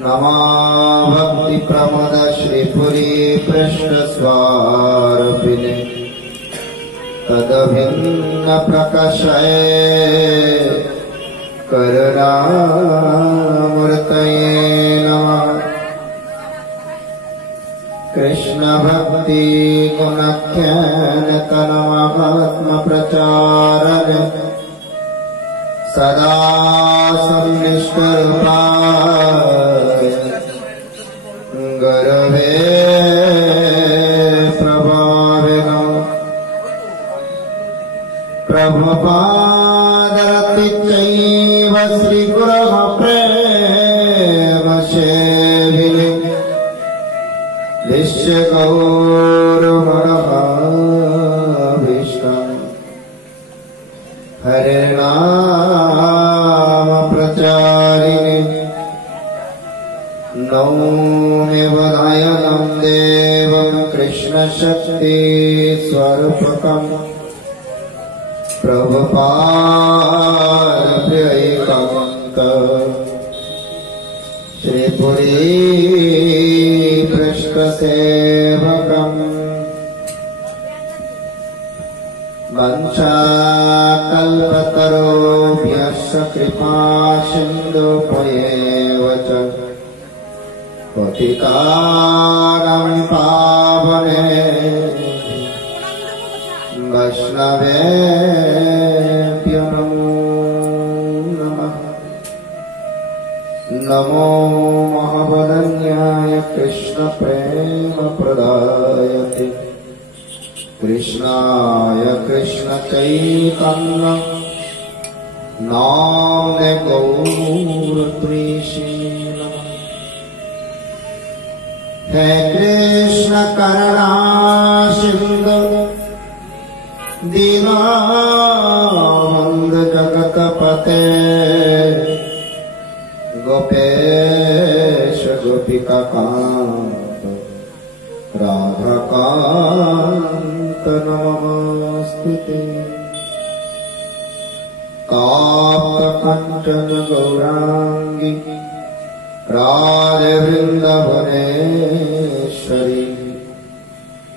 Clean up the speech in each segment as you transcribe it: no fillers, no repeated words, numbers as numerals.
नमो भक्ति प्रमोद श्रीपुरी पृष्ठस्वारपिने तदभिन्न प्रकाशये करुणामूर्तये नमः। कृष्ण भक्ति गुणख्यान तन्महात्म प्रचारन सदा सन्निष्ठरूपाय गर्भे प्रभावेन प्रभुपादरति चैव श्रीगुरः प्रेमसेविने विश्वगौरवभीष्टम् हरे नाम प्रचारिणे नौमि वदायनं देवं कृष्णशक्ति स्वरूपकम् प्रभुपाद प्रियैकान्त श्रीपुरी पृष्ठसेवकम् वंशाकल्पतरुभ्यश्च कृपासिन्धुभ्येव च पतितानां पावनेभ्यो वैष्णवेभ्यो नमो नमः। नमो महावदन्याय कृष्णप्रेमप्रदायते कृष्णाय कृष्णचैतन्य नाम्ने गौरत्वेषे नमः। हे कृष्ण करुणा सिन्धु दीनबन्धु जगत्पते गोपेश गोपिकान्त राधाकान्त नमोऽस्तुते। कान्तकञ्चन गौराङ्गी राधे वृन्दावनेश्वरी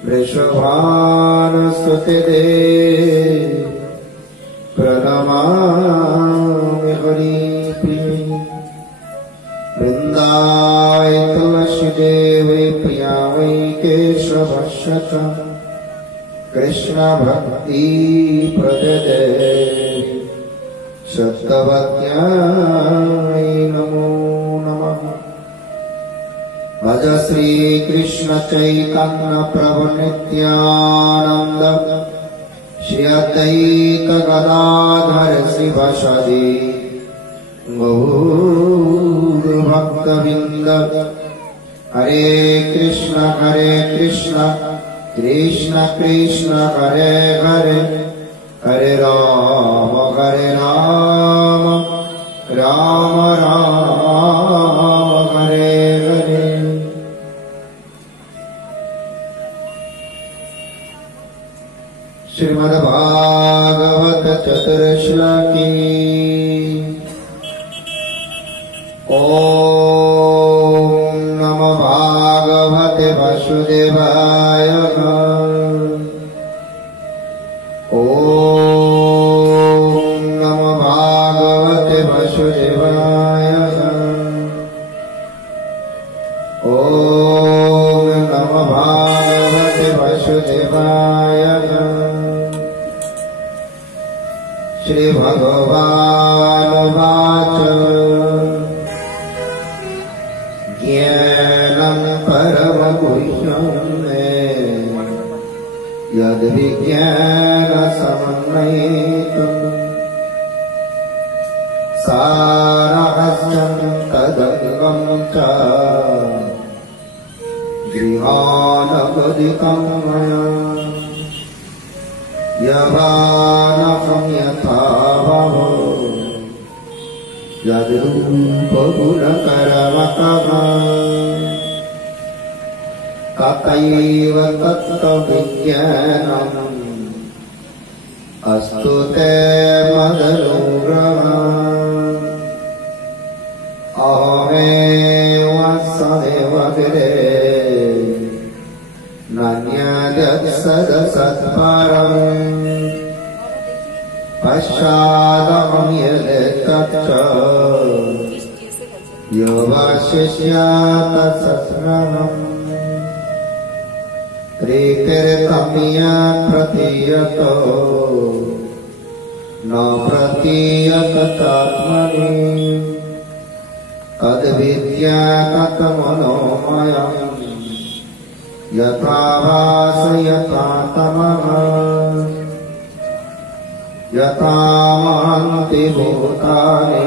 वृषभानुसुते देवी प्रणमामि हरिप्रिये। वृन्दाय तुलसी देवी प्रिया वै केशवस्य च कृष्ण भक्ति प्रददेवी सत्यवत्याय नमो नमः। भज श्री कृष्ण चैतन्य प्रभु नित्यानंद श्री अद्वैत गदाधर शिवसदि गौर भक्तवृंद। हरे कृष्ण कृष्ण कृष्ण हरे हरे हरे राम राम राम हरे हरे। श्रीमद्भागवत चतुर्श्लोकी। ओम नमो भागवते वासुदेवाय। ओम नमो भागवते वासुदेवाय। ओम नमो भागवते वासुदेवाय। श्री भगवानुवाच ज्ञानं परमगुह्यं यद्विज्ञानसमन्वितं सारहस्यं तदङ्गं च गृहानगदिकं मया। यवानहं यथा बभो यद्रूपगुणकरमकः तथैव तत्त्वविज्ञानम् अस्तु ते मदनुग्रहः। अहमेव पश्चादहं यदेतच्च यो वशिष्यात् तत्सस्मरणम् प्रीतिर्तमियत् प्रतीयतो न प्रतीयत चात्मनि तद्विद्यात् मनोमयम् यथा भासयता तमः यथा महन्ति भूतानि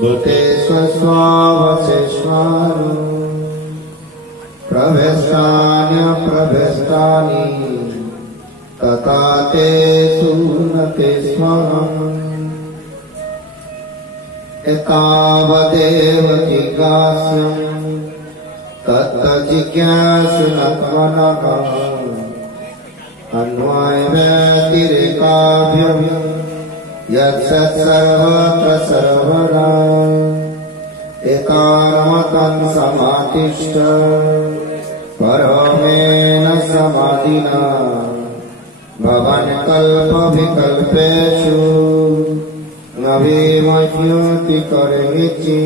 भूतेष्वस्वावशेष्वानि प्रभेष्टान्यप्रभेष्टानि तथा तेषु न तेष्वहम् एतावदेव जिज्ञास्यम् तत्तज्जिज्ञासुनत्मनः अन्वयव्यतिरेकाभ्यम् यत्सर्वत्र सर्वदा एकानमतं समातिष्ठ परमेन समाधिना भवन् कल्पविकल्पेषु न विमह्यति कर्मिचि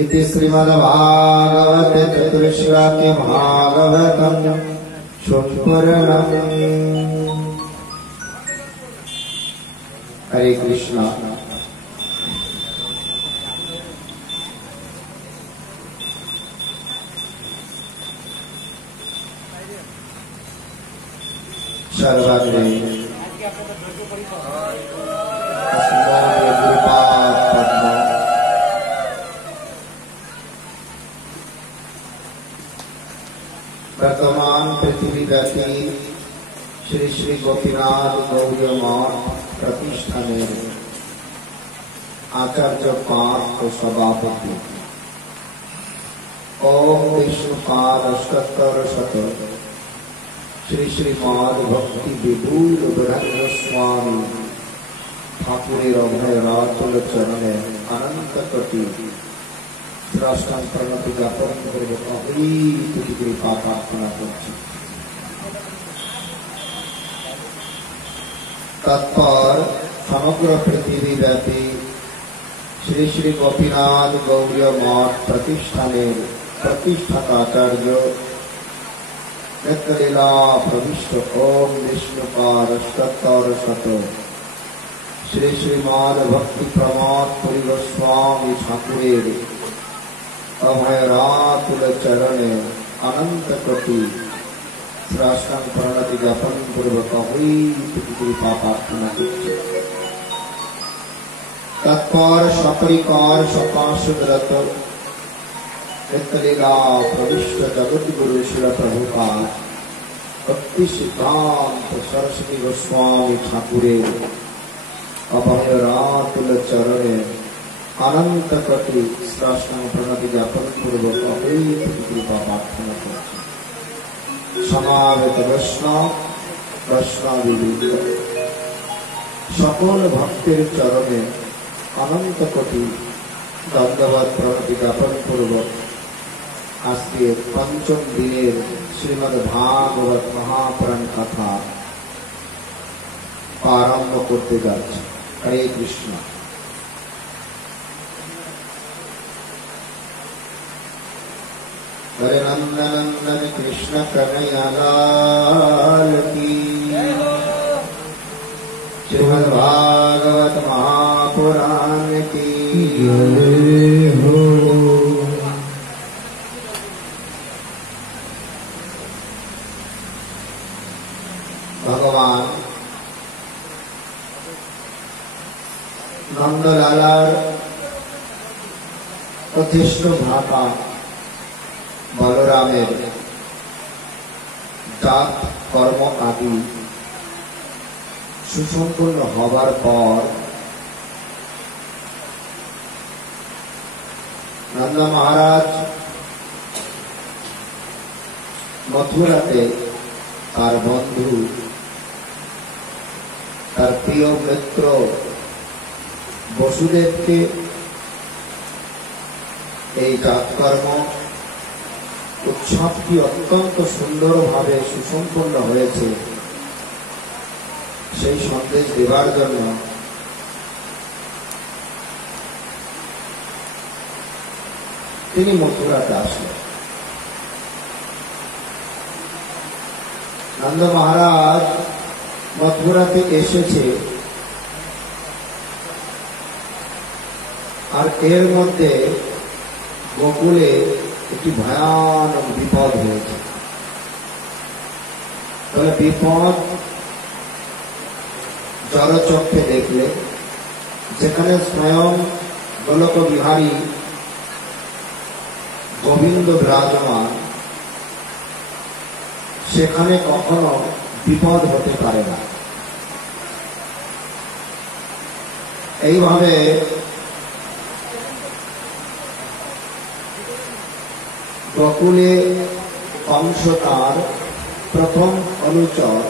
इति श्रीमद्भागवते चतुर्श्लोके भागवतं सम्पूर्णम्। हरे कृष्णा। सर्वाग्रे वर्तमान पृथ्वी गति श्री श्री गोपीनाथ गौड़ मठ प्रतिष्ठाने आचार्य पार्थ सभापति ओम विष्णुपाद अष्टोत्तर शत श्री श्रीमद भक्ति विभूल ब्रह्म स्वामी ठाकुरेर अभय रातुल चरणे अनंत कोटि राष्ट्रां प्रणति ज्ञापन करब अभीति कृपा प्रार्थना करछि। तत्पर समग्र पृथ्वी व्यापी श्री श्री गोपीनाथ गौड़ मठ प्रतिष्ठाने प्रतिष्ठाताचार्य नित्यलीला प्रविष्ट ओम विष्णुपाद अष्टोत्तर शत श्री श्रीमद भक्ति प्रमोद पुरी गोस्वामी ठाकुरेर अभय रातुल चरणे अनंत कोटि राष्ट्रां प्रणति ज्ञापन पूर्वक कृपा प्रार्थना करछि। तत्पर सपरिकार सपार्षदरत नित्यलीला प्रविष्ट जगद्गुरु श्रील प्रभुपाद भक्ति सिद्धांत सरस्वती गोस्वामी ठाकुरेर अभय रातुल चरणे अनंत कोटि राष्ट्रां प्रणति ज्ञापन पूर्वक कृपा प्रार्थना करछि। समावेत वैष्णववृंद सकल भक्तेर चरणे अनंत कोटि धन्यवाद प्रणति ज्ञापन पूर्वक आजके पंचम दिनेर श्रीमद् भागवत महापुराण कथा आरम्भ करते जाच्छी। हरे कृष्ण। हरे नंदन कृष्ण कन्हैया लाल की श्रीमद् भागवत महापुराण की जय हो। भगवान नंदलालार अध्यक्ष भ्राता बलरामेर जात कर्म आदि सुसम्पूर्ण हबार पर नंद महाराज मथुराते तार बंधु तार प्रिय मित्र वसुदेव के जातकर्म উৎসবটি অত্যন্ত সুন্দরভাবে সুসম্পন্ন হয়েছে সেই সন্দেশ দেবার জন্য তিনি মথুরাতে আসলেন। নন্দ মহারাজ মথুরাতে এসেছে, আর এর মধ্যে গোকুলে একটি ভয়ানক বিপদ হয়েছে। তবে বিপদ জলচক্ষে দেখলে, যেখানে স্বয়ং গোলক বিহারী গোবিন্দ বিরাজমান, সেখানে কখনো বিপদ হতে পারে না। এইভাবে গোকুলে কংস তার প্রথম অনুচর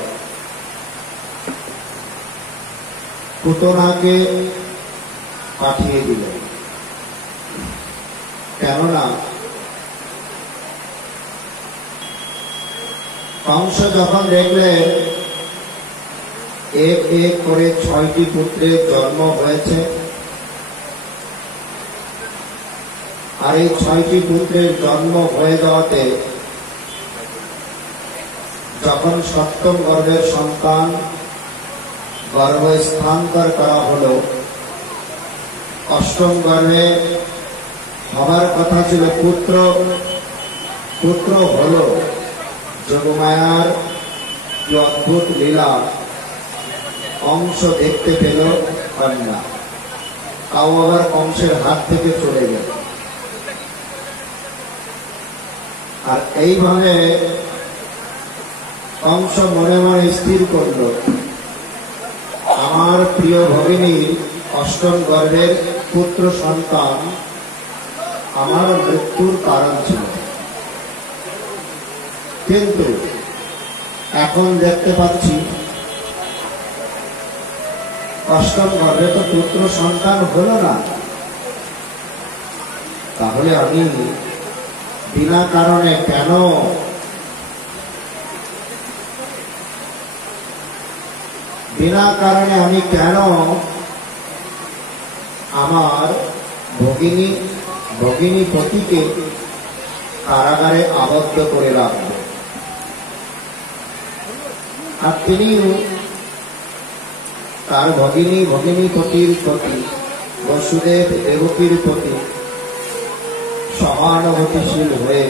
পুতনাকে পাঠিয়ে দিল। কেননা কংস যখন দেখলেন এক এক করে 6টি পুত্রের জন্ম হয়েছে, আর এই 6টি পুত্রের জন্ম হয়ে যাওয়াতে যখন সপ্তম গর্ভের সন্তান গর্ভস্থানান্তর করা হলো, অষ্টম গর্ভে হবার কথা ছিল পুত্র, পুত্র হলো। যোগমায়ার কি অদ্ভুত লীলা, কংস দেখতে পেল কন্যা, তাও আবার কংসের হাত থেকে চলে গেল। আর এইভাবে কংস মনে মনে স্থির করল, আমার প্রিয় ভগিনীর অষ্টম গর্ভের পুত্র সন্তান আমার মৃত্যুর কারণ ছিল। কিন্তু এখন দেখতে পাচ্ছি অষ্টম গর্ভে তো পুত্র সন্তান হল না, তাহলে আমি বিনা কারণে কেন আমি কেন আমার ভগিনী পতিকে কারাগারে আবদ্ধ করে রাখব? আর তিনিও তার ভগিনীপতির প্রতি, বসুদেব দেবকীর প্রতি সহানুভূতিশীল হয়ে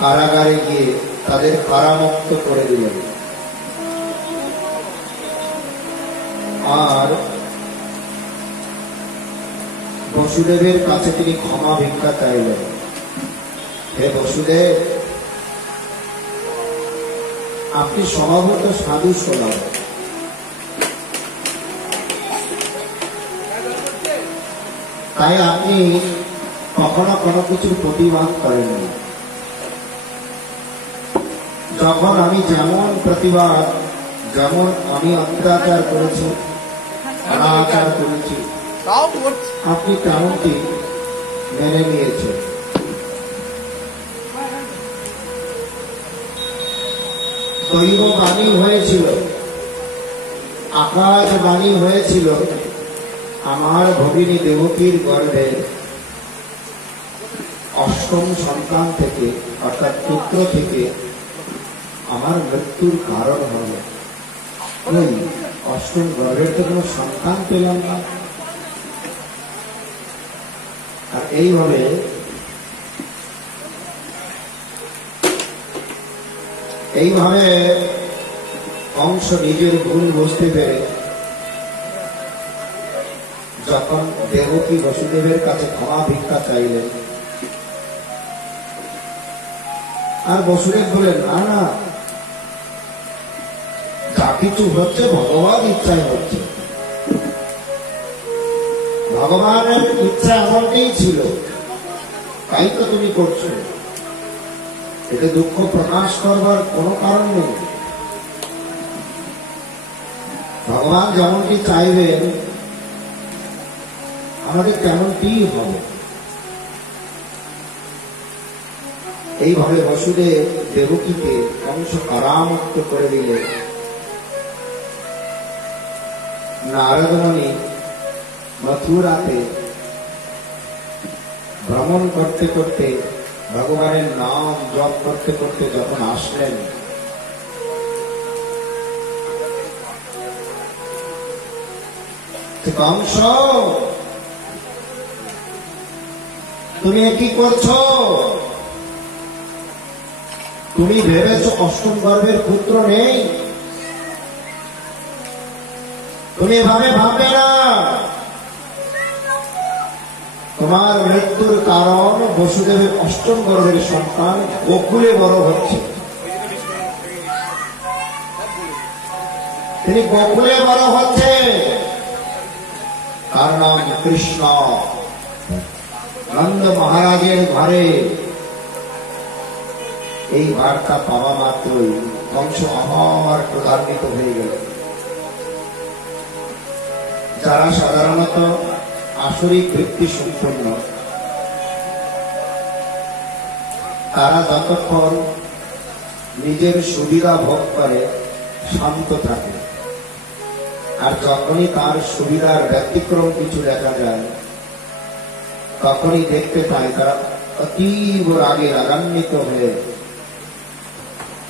কারাগারে গিয়ে তাদের কারামুক্ত করে দিলেন। আর বসুদেবের কাছে তিনি ক্ষমা ভিক্ষা চাইলেন, হে বসুদেব, আপনি স্বভাবত সাধু স্বভাব, তাই আপনি কখনো কোনো কিছুর প্রতিবাদ করেননি। যখন আমি যেমন প্রতিবাদ, যেমন আমি অত্যাচার করেছি, অনাচার করেছি, আপনি তেমনটি মেনে নিয়েছেন। দৈব বাণী হয়েছিল, আকাশ বাণী হয়েছিল, আমার ভগিনী দেবকীর গর্ভে অষ্টম সন্তান থেকে, অর্থাৎ পুত্র থেকে আমার মৃত্যুর কারণ হল। ওই অষ্টম গর্ভের তো কোনো সন্তান পেলাম না। আর এইভাবে কংস নিজের ভুল বুঝতে পেরে যখন দেবকী বসুদেবের কাছে ক্ষমা ভিক্ষা চাইলেন, আর বসুদেব বলেন, না না, যা কিছু হচ্ছে ভগবান ইচ্ছায় হচ্ছে, ভগবানের ইচ্ছা এমনটাই ছিল, তাই তো তুমি করছো, এতে দুঃখ প্রকাশ করবার কোনো কারণ নেই। ভগবান যেমনটি চাইবেন আমাদের তেমনটি হবে। এইভাবে বসুদেব দেবকীকে কংস কারামুক্ত করে দিলে নারদ মুনি মথুরাতে ভ্রমণ করতে করতে ভগবানের নাম জপ করতে করতে যখন আসলেন, কংস তুমি কি করছো? তুমি ভেবেছো অষ্টম গর্ভের পুত্র নেই? তুমি এভাবে ভাববে না। তোমার মৃত্যুর কারণ বসুদেবের অষ্টম গর্ভের সন্তান গোকুলে বড় হচ্ছে। তিনি গোকুলে বড় হচ্ছে, তার নাম কৃষ্ণ। নন্দ মহারাজের ঘরে এই বার্তা পাওয়া মাত্রই কংস আবার ক্রোধান্বিত হয়ে গেল। যারা সাধারণত আসরিক বৃত্তি সম্পন্ন, তারা যতক্ষণ নিজের সুবিধা ভোগ করে শান্ত থাকে, আর যখনই তার সুবিধার ব্যতিক্রম কিছু দেখা যায় তখনই দেখতে পায় তারা অতীব রাগে রাগান্বিত হয়ে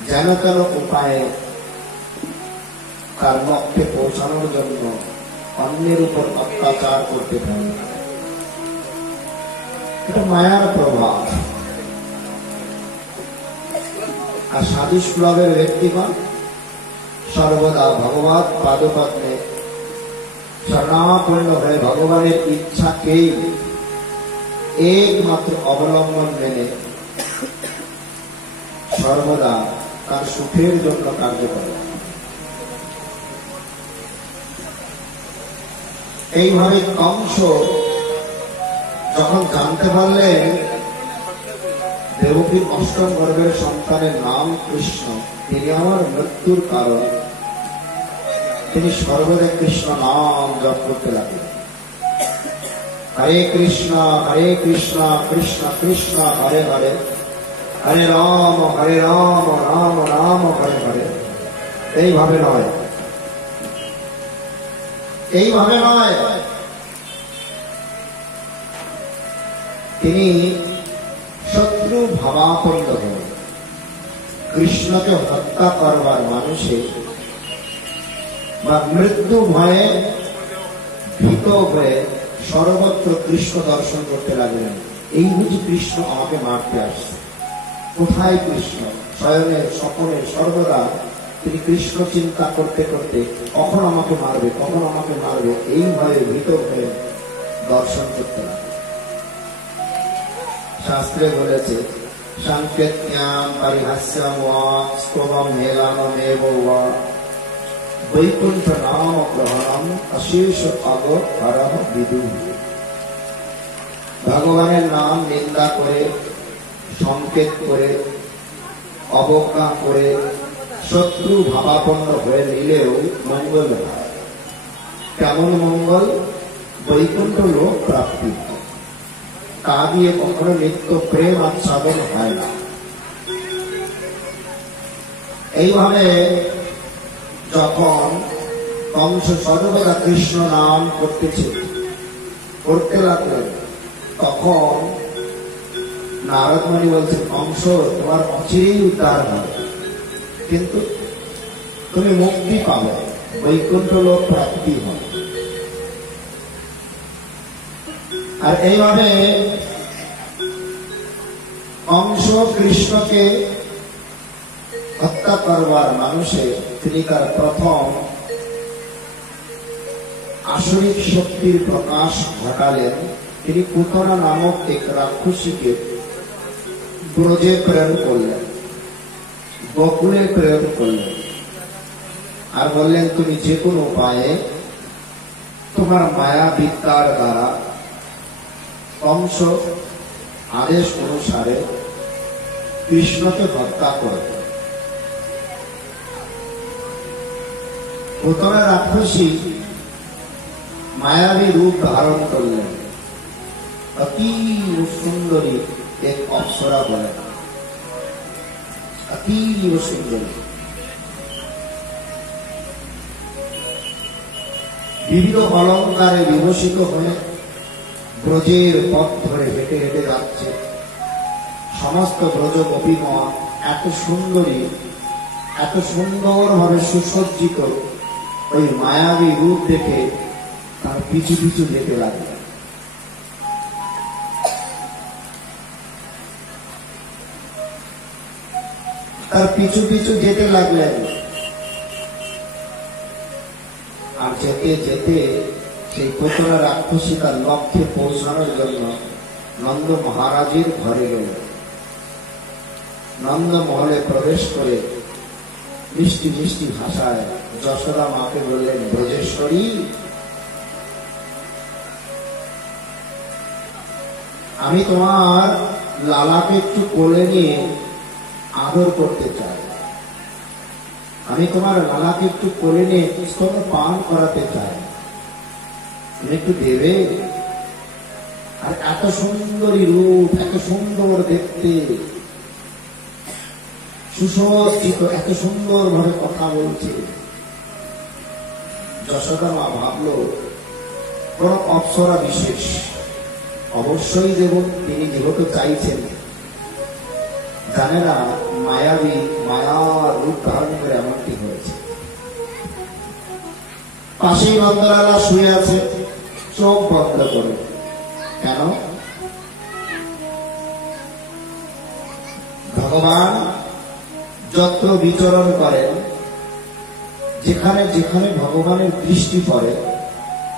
যেন তেন উপায়ে তার লক্ষ্যে পৌঁছানোর জন্য অন্যের উপর অত্যাচার করতে পারে। এটা মায়ার প্রভাব। আর সাধু সুলভের ব্যক্তিগণ সর্বদা ভগবৎ পাদপদ্মে শরণাপন্ন হয়ে ভগবানের ইচ্ছাকেই একমাত্র অবলম্বন মেনে সর্বদা তার সুখের জন্য কার্য করে। এইভাবে কংস যখন জানতে পারলেন দেবকীর অষ্টম গর্ভের সন্তানের নাম কৃষ্ণ, তিনি আমার মৃত্যুর কারণ, তিনি সর্বদা কৃষ্ণ নাম জপ করতে লাগলেন। হরে কৃষ্ণ কৃষ্ণ কৃষ্ণ হরে হরে, হরে রাম রাম রাম হরে হরে। এইভাবে নয়, এইভাবে নয়, তিনি শত্রু ভাবাপন্ন হন। কৃষ্ণকে হত্যা করবার মানুষে বা মৃত্যু ভয়ে ভীত হয়ে সর্বত্র কৃষ্ণ দর্শন করতে লাগলেন। এই বুঝি কৃষ্ণ আমাকে মারতে আসছে। কোথায় কৃষ্ণ? স্বয়নের স্বপনের সর্বদা তিনি কৃষ্ণ চিন্তা করতে করতে কখন আমাকে মারবে, কখন আমাকে মারবে, এই ভয়ে ভীত হয়ে দর্শন করতে লাগলেন। শাস্ত্রে বলেছে সাংকেত্যাম পরিহাস্যম ওয়া স্তবম হেলানমেব ওয়া বৈকুণ্ঠ নাম গ্রহণম অশেষ অগহরহ বিদু। ভগবানের নাম নিন্দা করে, সংকেত করে, অবজ্ঞা করে, শত্রু ভাবাপন্ন হয়ে নিলেও মঙ্গল হয়। কেমন মঙ্গল? বৈকুণ্ঠ লোক প্রাপ্তি। তা দিয়ে কখনো নিত্য প্রেম আচ্ছাদন হয় না। এইভাবে যখন কংস সর্বদা কৃষ্ণ নাম করতে লাগলেন, তখন নারদ মুনি বলছেন, কংস তোমার অচিরেই উদ্ধার হবে, কিন্তু তুমি মুক্তি পাবে, বৈকুণ্ঠ লোক প্রাপ্তি হবে। আর এইভাবে কংস কৃষ্ণকে হত্যা করবার মানুষে তিনি তার প্রথম আসরিক শক্তির প্রকাশ ঘটালেন। তিনি পুতনা নামক এক রাক্ষসীকে ব্রজে প্রেরণ করলেন, গোকুলে প্রেরণ করলেন, আর বললেন তুমি যে কোনো উপায়ে তোমার মায়া বিদ্যার দ্বারা কংস আদেশ অনুসারে কৃষ্ণকে হত্যা করবে। পুতনা রাক্ষসী মায়াবী রূপ ধারণ করলেন। অতি সুন্দরী এক অপ্সরা বলেন, অতীব সুন্দর। বিবিধ অলঙ্কারে বিভূষিত হয়ে ব্রজের পথ ধরে হেঁটে হেঁটে যাচ্ছে। সমস্ত ব্রজ গোপীগণ এত সুন্দরী, এত সুন্দরভাবে সুসজ্জিত ওই মায়াবী রূপ দেখে তার পিছু পিছু যেতে লাগলো। তার পিছু পিছু যেতে লাগলেন। আর যেতে যেতে সেই পুত্রা রাক্ষসী তার লক্ষ্যে পৌঁছানোর জন্য নন্দ মহারাজের ঘরে গেল। নন্দ মহলে প্রবেশ করে মিষ্টি মিষ্টি ভাষায় যশোদা মাকে বললেন, ব্রজেশ্বরী, আমি তোমার লালাকে একটু কোলে নিয়ে আদর করতে চাই। আমি তোমার লালাকে একটু কোলে নিয়ে স্তন পান করাতে চাই, তুমি একটু দেবে? আর এত সুন্দরী রূপ, এত সুন্দর দেখতে, সুসজ্জিত, এত সুন্দর ভাবে কথা বলছে। যশোদা মা ভাবলো কোন অপ্সরা বিশেষ, অবশ্যই দেব। তিনি যেহেতু চাইছেন, জানে না মায়াবী মায়ার রূপ ধারণ করে এমনটি হয়েছে। পাশেই নন্দলালা শুয়ে আছে, চোখ বন্ধ করে। কেন? ভগবান যত্র বিচরণ করেন, যেখানে যেখানে ভগবানের দৃষ্টি পড়ে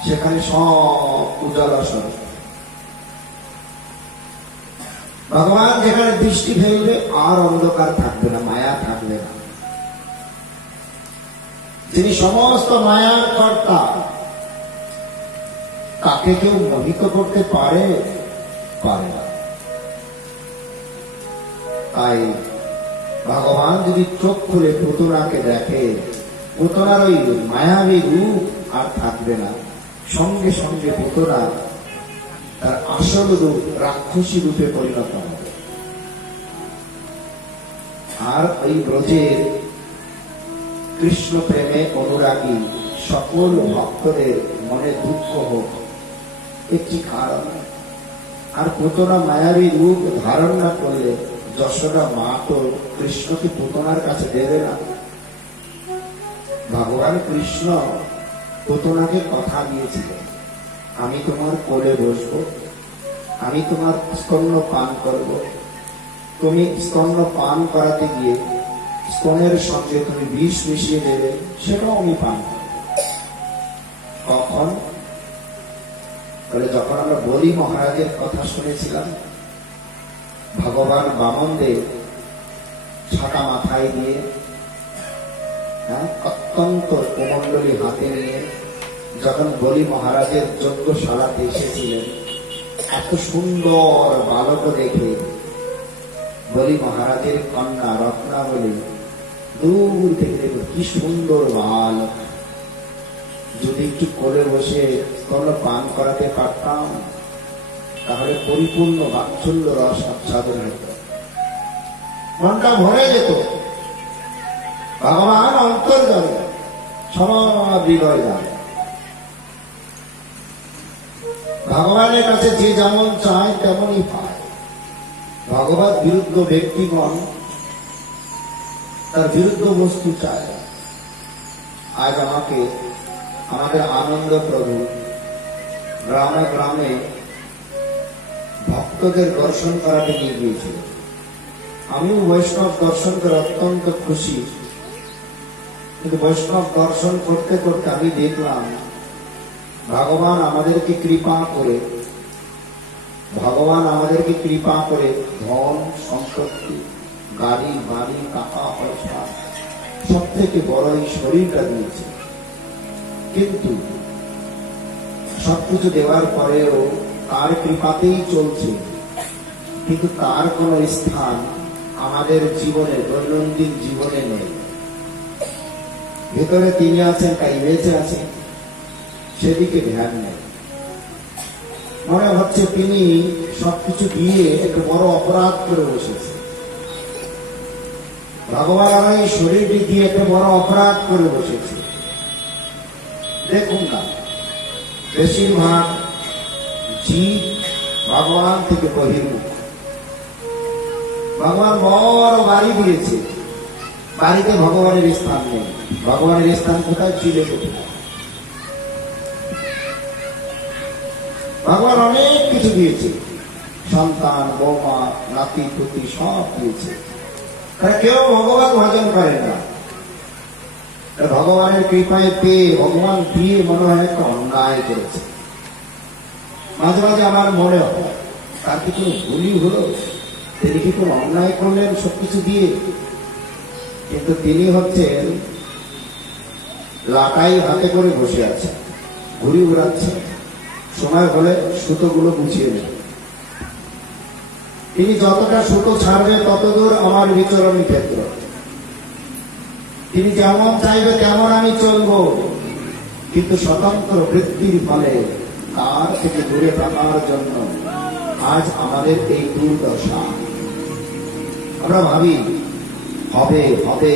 সেখানে সব উজালা স্বরূপ। ভগবান যেখানে দৃষ্টি ফেলবে আর অন্ধকার থাকবে না, মায়া থাকবে না। যিনি সমস্ত মায়ার কর্তা, তাকে কেউ মোহিত করতে পারে? পারে না। তাই ভগবান যদি চোখ খুলে পুতনাকে দেখে, পুতনার ওই মায়াবী রূপ আর থাকবে না। সঙ্গে সঙ্গে পুতনা তার আসল রূপ রাক্ষসী রূপে পরিণত হবে। আর ওই ব্রজের কৃষ্ণ প্রেমে অনুরাগী সকল ভক্তদের মনে দুঃখ হোক, একটি কারণ। আর পুতনা মায়াবী রূপ ধারণ না করলে যশোদা মা তো কৃষ্ণকে পুতনার কাছে দেবে না। ভগবান কৃষ্ণ পুতনাকে কথা দিয়েছিলেন, আমি তোমার কোলে বসবো, আমি তোমার স্তন্য পান করব। তুমি স্তন্য পান করাতে গিয়ে স্তনের সঙ্গে তুমি বিষ মিশিয়ে দেবে, সেটাও আমি পান করব। কখন? বলে যখন আমরা বলি মহারাজের কথা শুনেছিলাম, ভগবান বামনদেব ছাতা মাথায় দিয়ে, অত্যন্ত কুমণ্ডলী হাতে নিয়ে যখন বলি মহারাজের যজ্ঞশালাতে এসেছিলেন, এত সুন্দর বালক দেখে বলি মহারাজের কন্যা রত্নাবলী দূর থেকে দেখো কি সুন্দর বালক, যদি একটু কোলে বসে স্তন পান করাতে পারতাম তাহলে পরিপূর্ণ বাৎসল্য রস আচ্ছাদন হতো, মনটা ভরে যেত। ভগবান অন্তর্জামী, সব হৃদয় জানে। ভগবানের কাছে যে যেমন চায় তেমনই পায়। ভগবত বিরুদ্ধ ব্যক্তিগণ তার বিরুদ্ধ বস্তু চায়। আজ আমাকে আমাদের আনন্দ প্রভু গ্রামে গ্রামে ভক্তদের দর্শন করাতে নিয়ে গিয়েছিল। আমিও বৈষ্ণব দর্শন করে অত্যন্ত খুশি, কিন্তু বৈষ্ণব দর্শন করতে করতে আমি দেখলাম ভগবান আমাদেরকে কৃপা করে, ভগবান আমাদেরকে কৃপা করে ধন সম্পত্তি, গাড়ি বাড়ি, টাকা পয়সা, সব থেকে বড় এই শরীরটা দিয়েছে। কিন্তু সবকিছু দেওয়ার পরেও তার কৃপাতেই চলছে, কিন্তু তার কোন স্থান আমাদের জীবনে, দৈনন্দিন জীবনে নেই। ভেতরে তিনি আছেন, তাই বেঁচে আছেন, সেদিকে ধ্যান নেই। মনে হচ্ছে তিনি সবকিছু দিয়ে একটু বড় অপরাধ করে বসেছে। ভগবান আমার এই শরীরটি দিয়ে একটা বড় অপরাধ করে বসেছে। দেখুন না, বেশিরভাগ জীব ভগবান থেকে বহির্মুখ। ভগবান বড় বাড়ি দিয়েছে, বাড়িতে ভগবানের স্থান নেই। ভগবানের স্থান কোথায়? চিলে কোথায়? ভগবান অনেক কিছু দিয়েছে, সন্তান, বৌমা, নাতি পুতি সব দিয়েছে। কেউ ভগবান ভজন করে না। ভগবানের কৃপায় পেয়ে ভগবান দিয়ে মনে হয় একটা অন্যায় করেছে। মাঝে মাঝে আমার মনে হয় তার কি কোনো ভুলই হলো? তিনি কি কোনো অন্যায় করলেন সবকিছু দিয়ে? কিন্তু তিনি হচ্ছেন লাটাই হাতে করে বসে আছে, ঘুরি উড়াচ্ছে, সময় হলে সুতোগুলো গুছিয়ে নেন। তিনি যতটা সুতো ছাড়বে ততদূর আমার বিচরণ ক্ষেত্র। তিনি যেমন চাইবে তেমন আমি চলবো, কিন্তু স্বতন্ত্র বৃত্তির ফলে তার থেকে দূরে থাকার জন্য আজ আমাদের এই দুর্দশা। আমরা ভাবি হবে হবে,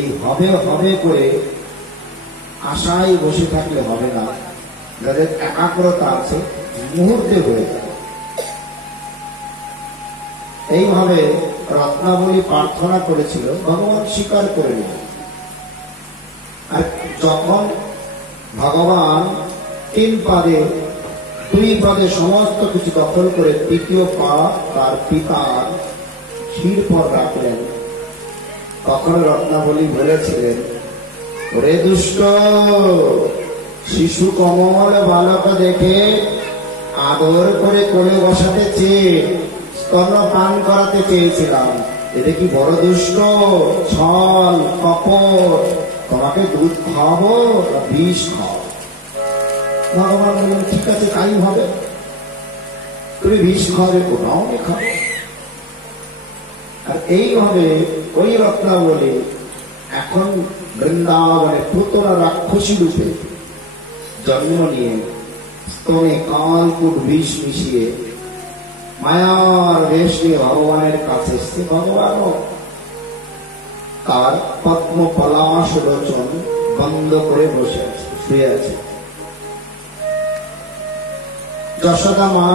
এই হবে হবে করে আশায় বসে থাকলে হবে না। যাদের একাগ্রতা আছে মুহূর্তে হয়ে যাবে। এইভাবে রত্নাবলী প্রার্থনা করেছিল, ভগবান স্বীকার করে নিলেন। আর যখন ভগবান 3 পাদে 2 পাদে সমস্ত কিছু দখল করে তৃতীয় পা তার পিতার শির পর রাখলেন, তখন রত্নাবলী বলেছিলেন, ওরে দুষ্ট, শিশু কমল বালক দেখে আদর করে কোলে বসাতে চেয়ে স্তন্য পান করাতে চেয়েছিলাম। এটা কি বড় দুষ্ট, ছল, কপট। তোমাকে দুধ খাওয়াবো না বিষ খাওয়াবো? ভগবান বললেন, ঠিক আছে তাই হবে, তুমি বিষ খাওয়াবে, ওটাও আমি খাবো। আর এইভাবে ওই রত্নাবলী এখন বৃন্দাবনে পুতনা রাক্ষসী রূপে জন্ম নিয়ে স্তনে কালকুট বিষ মিশিয়ে মায়ার বেশ নিয়ে ভগবানের কাছে এসছে। ভগবানও তার পদ্ম পলাশ লোচন বন্ধ করে বসে আছে, শুয়ে আছে। যশোদা মা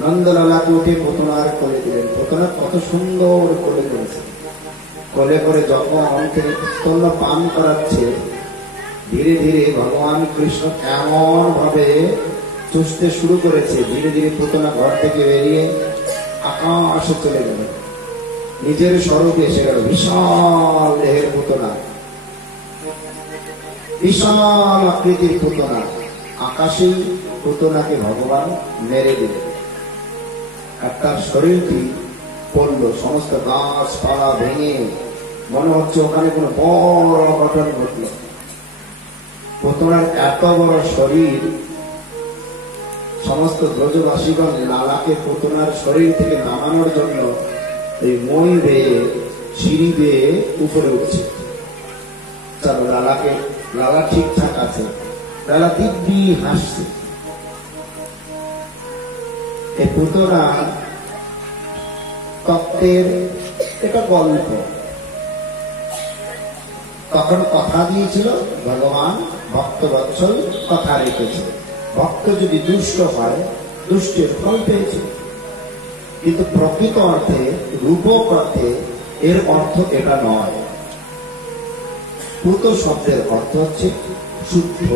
নন্দলালাকে উঠে পুতনার কোলে দিলেন। পুতনা কত সুন্দর কোলে করেছে। কোলে করে যখন স্তন্য পান করাচ্ছে, ধীরে ধীরে ভগবান কৃষ্ণ এমন ভাবে চুষতে শুরু করেছে, ধীরে ধীরে পুতনা ঘর থেকে বেরিয়ে আকাশে চলে গেল, নিজের স্বরূপে এসে গেল। বিশাল দেহের পুতনা, বিশাল আকৃতির পুতনা। আকাশেই পুতনাকে ভগবান মেরে দিলেন। আর তার শরীরটি পড়লো, সমস্ত গাছপালা ভেঙে মনে হচ্ছে ওখানে কোনো বড় অঘটন ঘটল। পুতনার এত বড় শরীর, সমস্ত ব্রজবাসীগণ লালাকে পুতনার শরীর থেকে নামানোর জন্য এই মই বেয়ে সিঁড়ি বেয়ে উপরে উঠছে। চলো লালাকে, লালা ঠিকঠাক আছে, লালা দিব্যি হাসছে। এই পুতনা তত্ত্বের এটা গল্প। তখন কথা দিয়েছিল ভগবান, ভক্তবৎসল কথা রেখেছে। ভক্ত যদি দুষ্ট হয়, দুষ্টের ফল পেয়েছে। কিন্তু প্রকৃত অর্থে, রূপক অর্থে এর অর্থ এটা নয়। পুত শব্দের অর্থ হচ্ছে শুদ্ধ,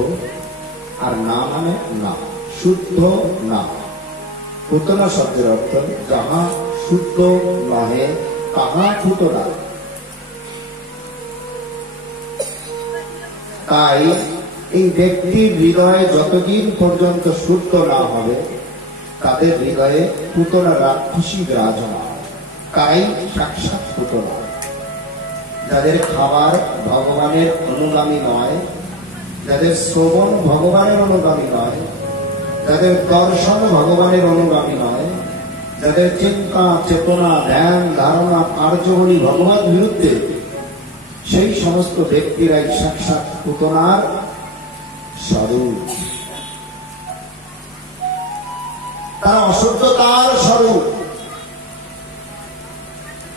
আর না মানে না, শুদ্ধ না। পুতনা শব্দের অর্থ যাহা শুদ্ধ নহে তাহা পুতনা। তাই এই ব্যক্তির হৃদয়ে যতদিন পর্যন্ত শুদ্ধ না হবে, তাদের হৃদয়ে পুতনা রাক্ষসী বিরাজমান। তাই সাক্ষাৎ পুতনা। যাদের খাবার ভগবানের অনুগামী নয়, যাদের শ্রবণ ভগবানের অনুগামী নয়, যাদের দর্শন ভগবানের অনুগামী নয়, যাদের চিন্তা, চেতনা, ধ্যান, ধারণা, কার্যবলী ভগবান বিরুদ্ধে, সেই সমস্ত ব্যক্তিরাই সাক্ষাৎ পুতনার স্বরূপ। তারা অশুদ্ধতার স্বরূপ।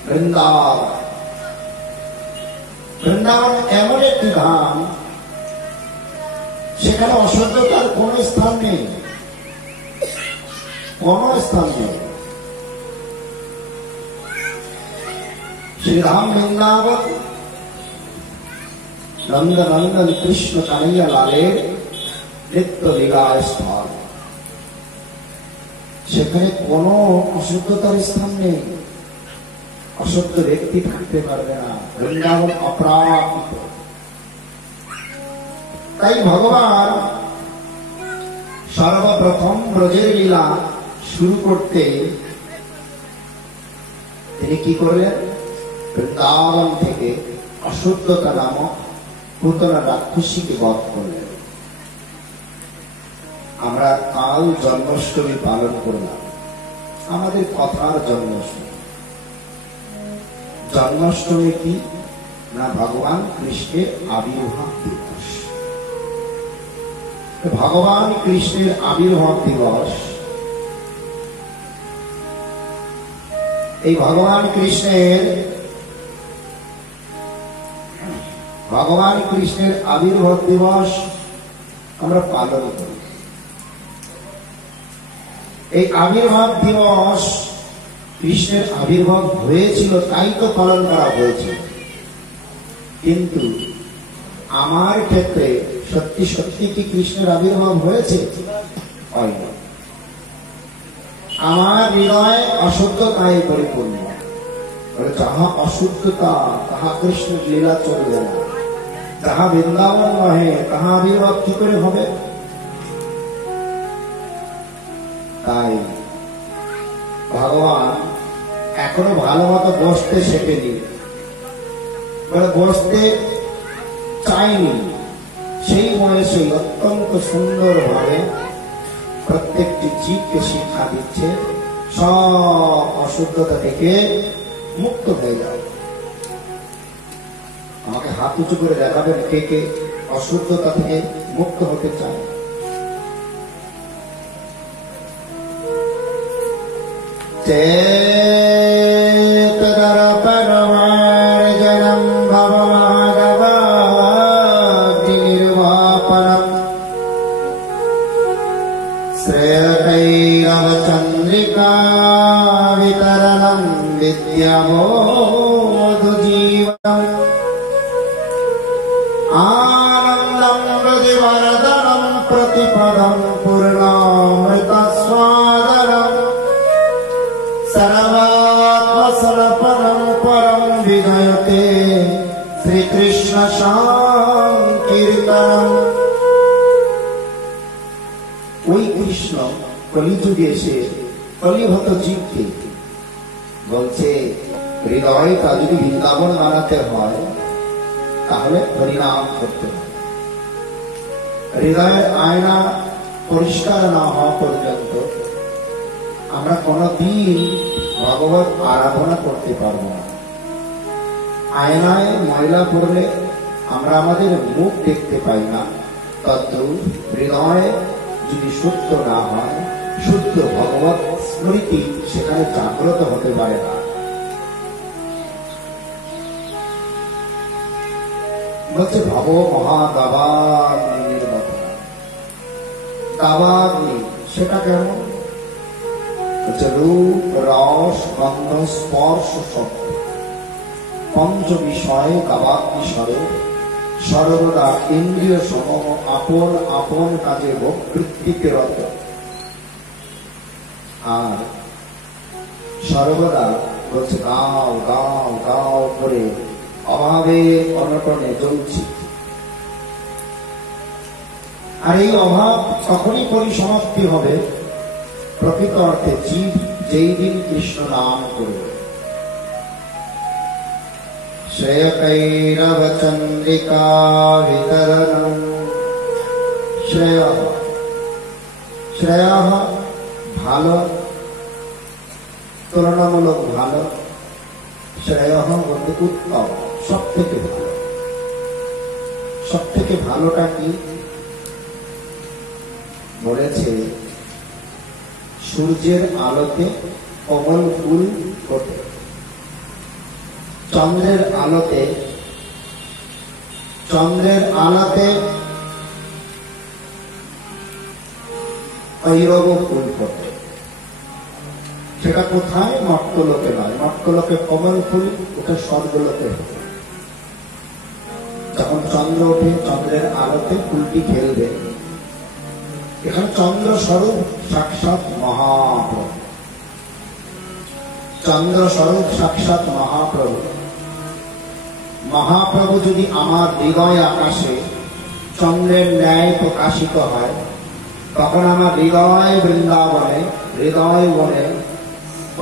বৃন্দাবন বৃন্দাবন এমন একটি ধাম, সেখানে অসভ্যতার কোন স্থান নেই, কোন স্থান নেই। श्रीधाम वृंदावन नंद नंदन कृष्ण कन्हैया लाले नित्य लीला स्थान, সেখানে কোনো অশুদ্ধতার স্থান নেই, অশুদ্ধ ব্যক্তি থাকতে পারবে না। বৃন্দাবন অপরাধ। তাই ভগবান সর্বপ্রথম ব্রজের লীলা শুরু করতে তিনি কি করলেন? বৃন্দাবন থেকে অশুদ্ধতা নামক পুতনা রাক্ষসীকে বধ করলেন। আমরা কাল জন্মাষ্টমী পালন করলাম, আমাদের কথার জন্মাষ্টমী। জন্মাষ্টমী কি না? ভগবান কৃষ্ণের আবির্ভাব দিবস। ভগবান কৃষ্ণের আবির্ভাব দিবস, এই ভগবান কৃষ্ণের আবির্ভাব দিবস আমরা পালন করি। এই আবির্ভাব দিবস কৃষ্ণের আবির্ভাব হয়েছিল তাই তো পালন করা হয়েছিল। কিন্তু আমার ক্ষেত্রে সত্যি সত্যি কি কৃষ্ণের আবির্ভাব হয়েছে? হয়নি। আমার হৃদয় অশুদ্ধতায় পরিপূর্ণ। যাহা অশুদ্ধতা তাহা কৃষ্ণ লীলা চলবে না, যাহা বৃন্দাবন নহে তাহা আবির্ভাব কি করে হবে? তাই ভগবান এখনো ভালো মতো বসতে শেখেনি, বসতে চাইনি। সেই বয়সে অত্যন্ত সুন্দর ভাবে প্রত্যেকটি জীবকে শিক্ষা দিচ্ছে, সব অশুদ্ধতা থেকে মুক্ত হয়ে যাও। আমাকে হাত উঁচু করে দেখাবেন কে কে অশুদ্ধতা থেকে মুক্ত হতে চায়। চেতদর্পণমার্জনম ভবমাধবাগ্নির্বাপনম শ্রেয়কৈরবচন্দ্রিকা বিতরণম বিদ্যাবোধজীবনম आनन्दं हृदिवर्धनं प्रतिपदं पूर्णामृतस्वादनं सर्वात्मसमर्पणं परं विजयते श्रीकृष्ण संकीर्तनम्। ওই কৃষ্ণ কলিযুগে এসে কলিহত জীবকে বলছে, হৃদয়টা যদি বৃন্দাবন বানাতে হয় তাহলে হরিনাম করতে হবে। হৃদয়ের আয়না পরিষ্কার না হওয়া পর্যন্ত আমরা কোনদিন ভগবত আরাধনা করতে পারব না। আয়নায় ময়লা পড়লে আমরা আমাদের মুখ দেখতে পাই না, তদ্রূপ হৃদয় যদি শুদ্ধ না হয়, শুদ্ধ ভগবত স্মৃতি সেখানে জাগ্রত হতে পারে না। বলছে ভব মহাদাবাগ্নির মতো। দাবাগ্নি সেটা কেমন? বলছে রূপ রস গন্ধ স্পর্শ শব্দ পঞ্চ বিষয়ে দাবাগ্নি স্বরূপ, সর্বদা ইন্দ্রিয় সমূহ আপন আপন কাজে ভোগবৃত্তিতে রত, আর সর্বদা বলছে গাও গাও গাও করে অভাবে অনটনে জ্বলছি। আর এই অভাব তখনই পরিসমাপ্তি হবে প্রকৃত অর্থে জীব যেই দিন কৃষ্ণ নাম করবে। শ্রেয়কৈরবচন্দ্রিকা বিতরণম। শ্রেয়, শ্রেয় ভালো, তুলনামূলক ভালো। শ্রেয় বলতে উত্তম, সব থেকে ভালো। সব থেকে ভালোটা কি বলেছে? সূর্যের আলোতে কমল ফুল ফোটে, চন্দ্রের আলোতে চন্দ্রের আলোতে ঐরব ফুল ফোটে। সেটা কোথায়? মর্ত্যলোকে নয়, মর্ত্যলোকে কমল ফুল, ওটা স্বর্গলোকে হবে। যখন চন্দ্র ওঠে, চন্দ্রের আলোতে ফুলটি খেলবে। এখানে চন্দ্র স্বরূপ সাক্ষাৎ মহাপ্রভু, চন্দ্র স্বরূপ সাক্ষাৎ মহাপ্রভু। মহাপ্রভু যদি আমার হৃদয় আকাশে চন্দ্রের ন্যায় প্রকাশিত হয়, তখন আমার হৃদয় বৃন্দাবনে, হৃদয় বনে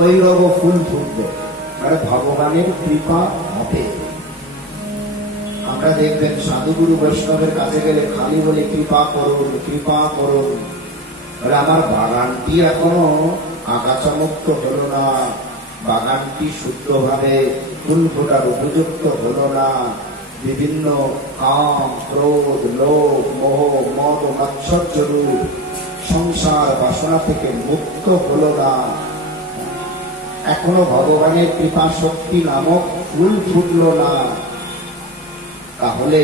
ঐরব ফুল ফুটবে, মানে ভগবানের কৃপা হবে। আমরা দেখবেন সাধুগুরু বৈষ্ণবের কাছে গেলে খালি বলে কৃপা করুন, কৃপা করুন। আমার বাগানটি এখনো আকাশমুক্ত হলো না, বাগানটি শুদ্ধভাবে ফুল ফোটার উপযুক্ত হলো না, বিভিন্ন কাম, ক্রোধ, লোভ, মোহ, মদ, মাৎসর্য রূপ সংসার বাসনা থেকে মুক্ত হলো না, এখনো ভগবানের কৃপা শক্তি নামক ফুল ফুটলো না, তাহলে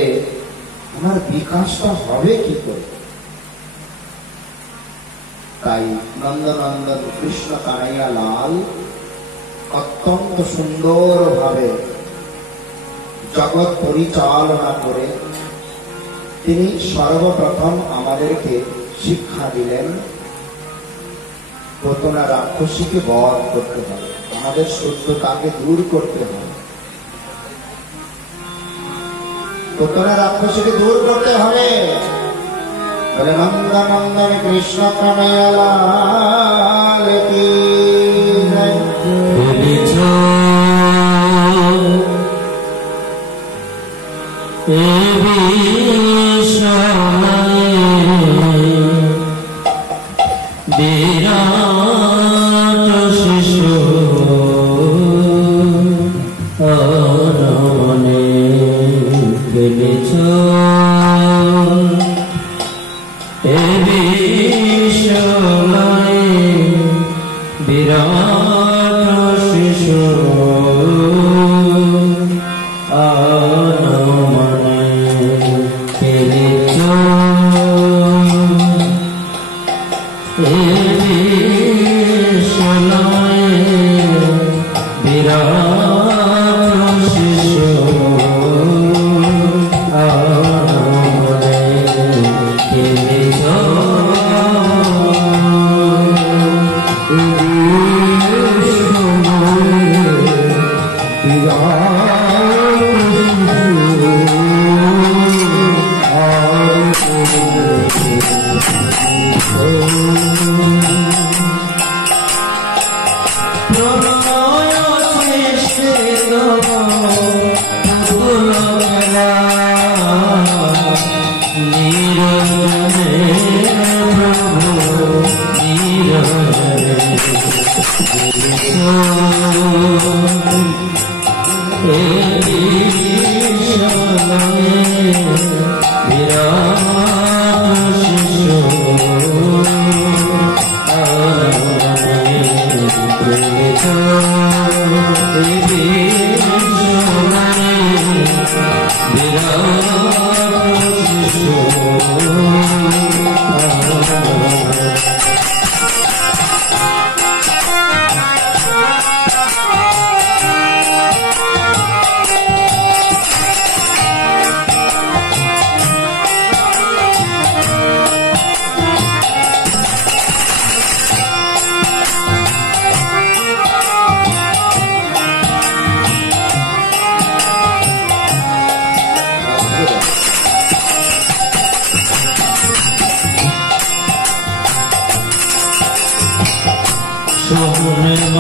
আমার বিকাশটা হবে কি করে? তাই নন্দনন্দন কৃষ্ণ কানাইয়া লাল অত্যন্ত সুন্দর ভাবে জগৎ পরিচালনা করে তিনি সর্বপ্রথম আমাদেরকে শিক্ষা দিলেন, প্রথমে রাক্ষসীকে বধ করতে হবে, আমাদের শুদ্ধতাকে দূর করতে হবে, প্রথমে রাক্ষসীকে দূর করতে হবে। বলে নন্দন নন্দন কৃষ্ণ কানাইয়া লাল কি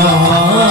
Namo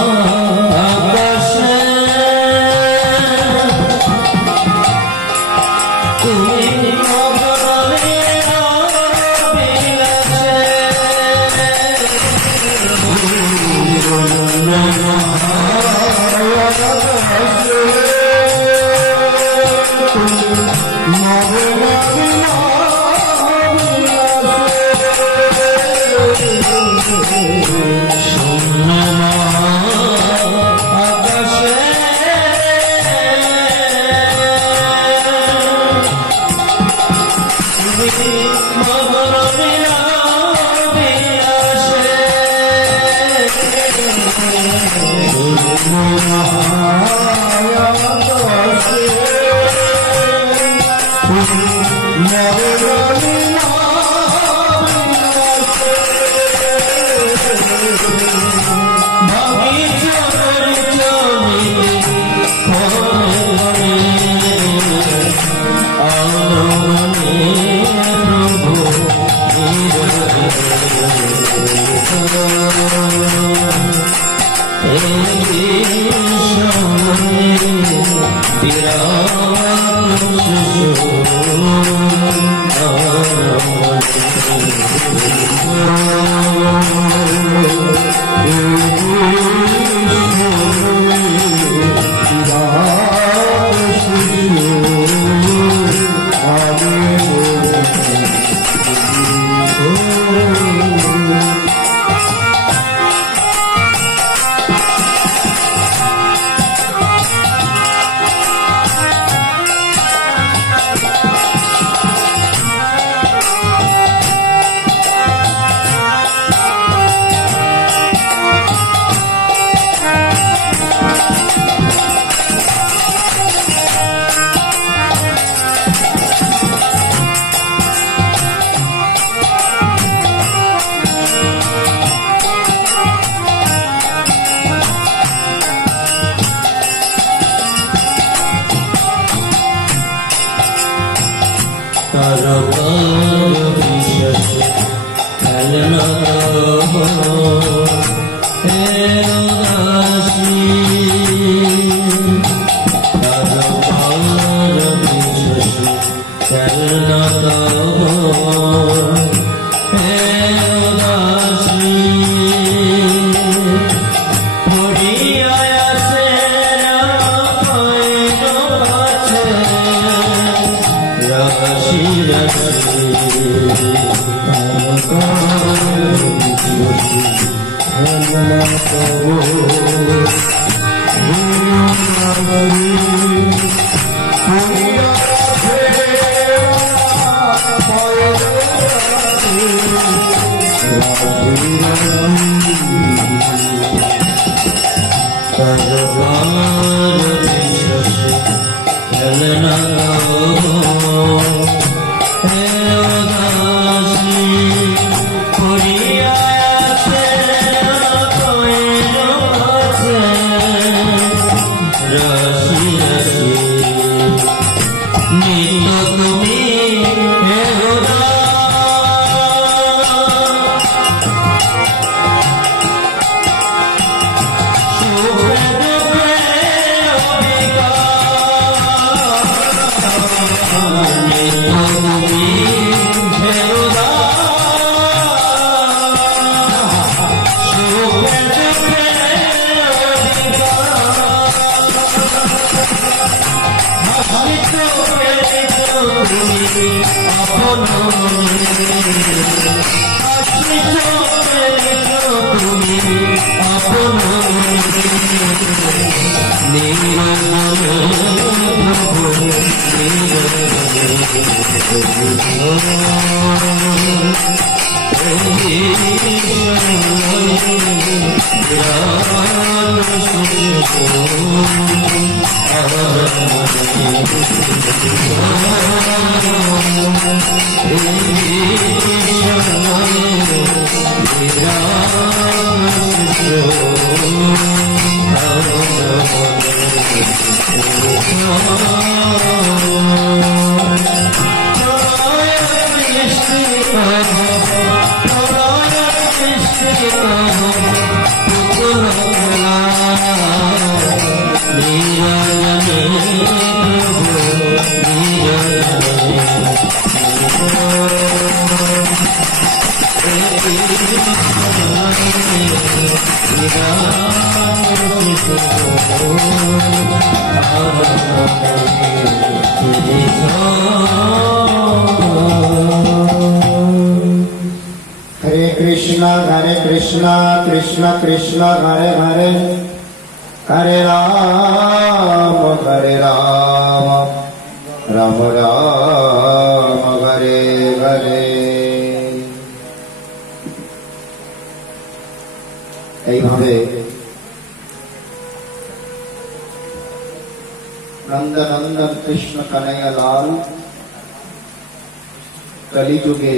কলিযুগে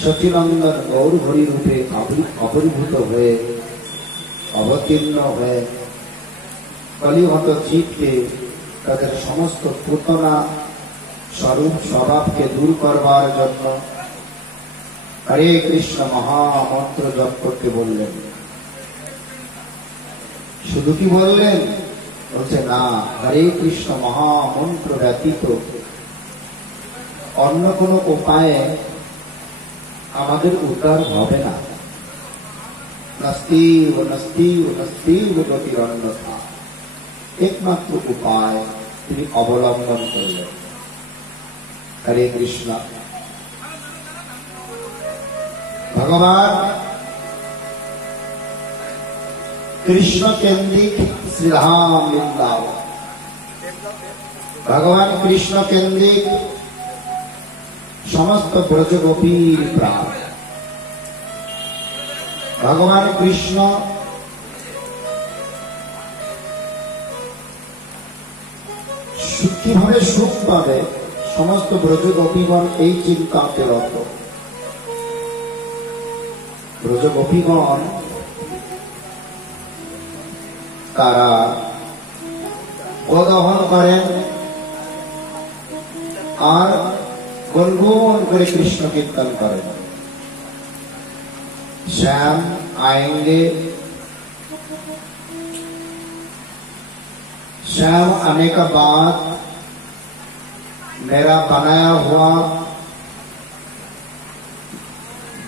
সচিনন্দন গৌর হরি রূপে আবির্ভূত হয়ে অবতীর্ণ হয়ে কলিহত জীবকে তাদের সমস্ত পুতনা স্বরূপ স্বভাবকে দূর করবার জন্য হরে কৃষ্ণ মহামন্ত্র জপ করতে বললেন। শুধু কি বললেন? বলছে না, হরে কৃষ্ণ মহামন্ত্র ব্যতীত অন্য কোনো উপায়ে আমাদের উদ্ধার হবে না। নাস্তিব নাস্তিব নাস্তিব গতির অন্যথা, একমাত্র উপায় তিনি অবলম্বন করলেন। হরে কৃষ্ণ। ভগবান কৃষ্ণ কেন্দ্রিক শ্রীরাম বৃন্দাবন, ভগবান কৃষ্ণ কেন্দ্রিক সমস্ত ব্রজগোপীর প্রাণ। ভগবান কৃষ্ণ কিভাবে সুখ পাবে, সমস্ত ব্রজগোপীগণ এই চিন্তাতে রত। ব্রজগোপীগণ তারা গোদহন করেন আর গুনগুন করে কৃষ্ণ কীর্তন করেন। श्याम आएंगे, श्याम आने का बाद मेरा बनाया हुआ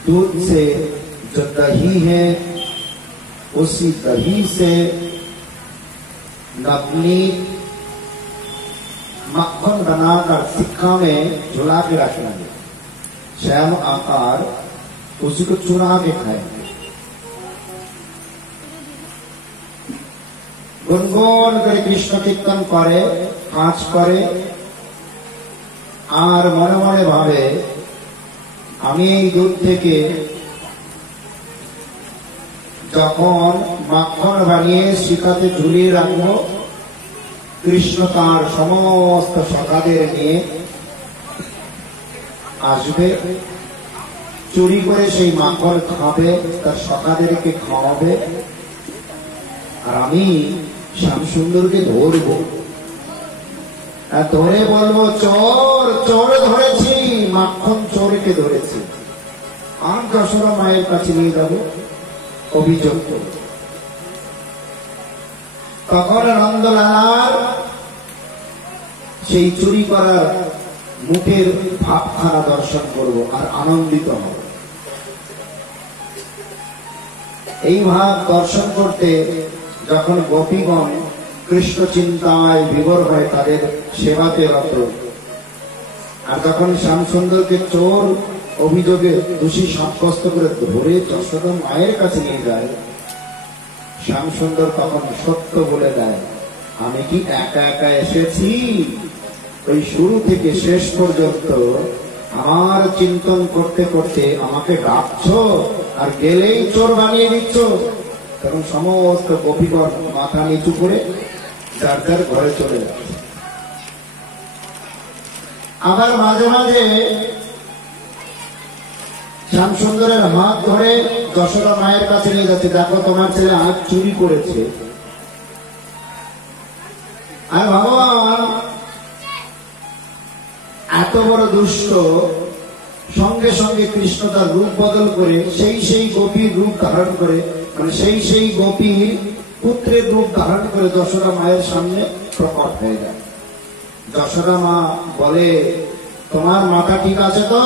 दूध से जो दही है, उसी दही से नवनीत मक्खन बनाकर सिक्का में झुला के रखना है। श्याम आकार उसी को चुरा के खाएंगे। गुनगुन करे कृष्ण कीर्तन करे, काज करे আর মনে মনে ভাবে আমি এই দুধ থেকে যখন মাখন বানিয়ে শিখাতে ঝুলিয়ে রাখবো, কৃষ্ণ তার সমস্ত সখাদের নিয়ে আসবে, চুরি করে সেই মাখন খাবে, তার সখাদেরকে খাওয়াবে, আর আমি শ্যামসুন্দরকে ধরবো, আর ধরে বলবো চোর চোর ধরেছি, মাখন চোরকে ধরেছি। আর যশোদা মায়ের কাছে নিয়ে যাবো অভিযোগ করব। তখন নন্দলালার সেই চুরি করার মুখের ভাবখানা দর্শন করব আর আনন্দিত হব। এই ভাব দর্শন করতে যখন গোপীগণ কৃষ্ণ চিন্তায় বিভোর হয়, তাদের সেবাতে রত, আর যখন শ্যামসুন্দরকে চোর অভিযোগে দোষী সাব্যস্ত করে ধরে যশোদা মায়ের কাছে নিয়ে যায়, শ্যামসুন্দর তখন সত্য বলে দেয়, আমি কি একা একা এসেছি? ওই শুরু থেকে শেষ পর্যন্ত আমার চিন্তন করতে করতে আমাকে ডাকছ, আর গেলেই চোর বানিয়ে দিচ্ছ। তখন সমস্ত গোপীগণ মাথা নিচু করে যার যার ঘরে চলে যাচ্ছে। আবার মাঝে মাঝে শ্যামসুন্দরের হাত ধরে যশোদা মায়ের কাছে নিয়ে যাচ্ছে, দেখো তোমার ছেলে আজ চুরি করেছে। আর ভগবান এত বড় দুষ্ট, সঙ্গে সঙ্গে কৃষ্ণ তার রূপ বদল করে সেই গোপীর রূপ ধারণ করে, মানে সেই গোপীর পুত্রের রূপ ধারণ করে যশোদা মায়ের সামনে প্রকট হয়ে যায়। যশোদা মা বলে, তোমার মাথা ঠিক আছে তো?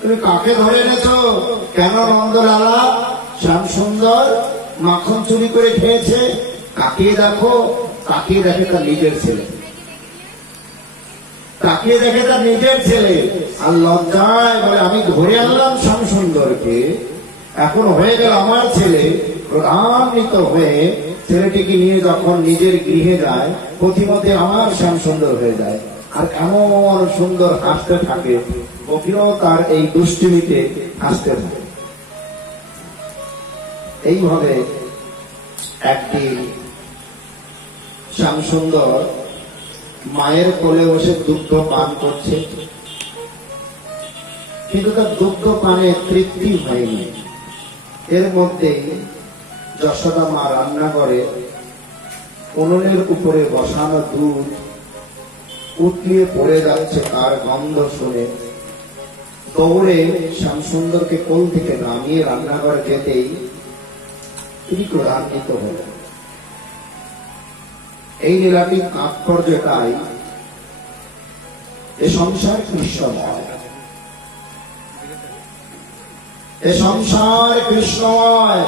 তুমি কাকে ধরে এনেছো? কেন নন্দলালা শ্যামসুন্দর মাখন চুরি করে খেয়েছে? কাকিয়ে দেখো, কাকিয়ে দেখে তার নিজের ছেলে, তাকিয়ে দেখে তার নিজের ছেলে, আর লজ্জায় বলে, আমি ধরে আনলাম শ্যামসুন্দরকে, এখন হয়ে গেল আমার ছেলে। প্রধান্বিত হয়ে ছেলেটিকে নিয়ে যখন নিজের গৃহে যায়, প্রতিমধ্যে আমার শ্যামসুন্দর হয়ে যায়, আর এমন সুন্দর হাসতে থাকে, গোপীরাও তার এই দুষ্টিমিতে হাসতে থাকে। এইভাবে একদিন শ্যামসুন্দর মায়ের কোলে বসে দুগ্ধ পান করছে, কিন্তু তার দুগ্ধ পানে তৃপ্তি হয়নি। এর মধ্যে যশোদা মা রান্না করে উনুনের উপরে বসানো দুধ উতলিয়ে পড়ে যাচ্ছে, তার গন্ধ শুনে দৌড়ে শ্যামসুন্দরকে কোল থেকে নামিয়ে রান্নাঘরে যেতেই তিনি ক্রোধান্বিত হলেন। এই লীলাটির তাৎপর্য এটাই, এ সংসার কৃষ্ণময়, এ সংসার কৃষ্ণময়।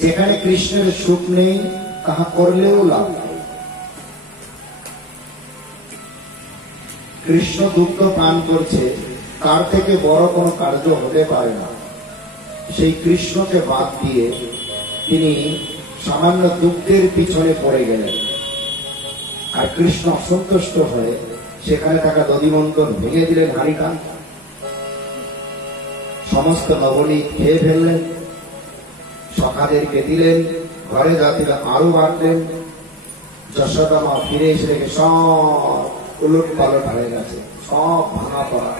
যেখানে কৃষ্ণের সুখ নেই তাহা করলেও লাভ নেই। কৃষ্ণ দুগ্ধ পান করছে, তার থেকে বড় কোনো কার্য হতে পারে না। সেই কৃষ্ণকে বাদ দিয়ে তিনি সামান্য দুগ্ধের পিছনে পড়ে গেলেন। আর কৃষ্ণ অসন্তুষ্ট হয়ে সেখানে থাকা দধিমন্তন ভেঙে দিলেন হাঁড়িটা, সমস্ত নবনীত খেয়ে ফেললেন, সখাদেরকে দিলেন, ঘরে যাত্রীরা আরো বাড়লেন। যশোদা মা ফিরে এসে দেখে সব উলট পালট হয়ে গেছে, সব ভাঙা পড়া।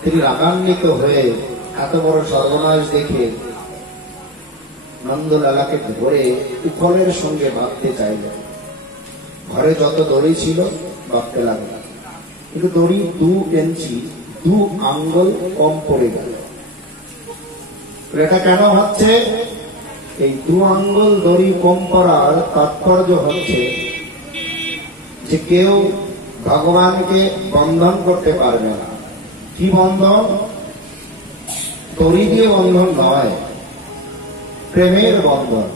তিনি রাগান্বিত হয়ে এত বড় সর্বনাশ দেখে নন্দলালাকে ধরে উখলের সঙ্গে বাঁধতে চাইলেন। ঘরে যত দড়ি ছিল বাঁধতে লাগলেন, কিন্তু দড়ি 2 ইঞ্চি 2 আঙ্গুল কম পড়ে গেল। এটা কেন হচ্ছে? এই 2 আঙ্গুল দড়ি কম পড়ার তাৎপর্য হচ্ছে যে কেউ ভগবানকে বন্ধন করতে পারবে না। কি বন্ধন? দড়ি দিয়ে বন্ধন নয়, প্রেমের বন্ধন,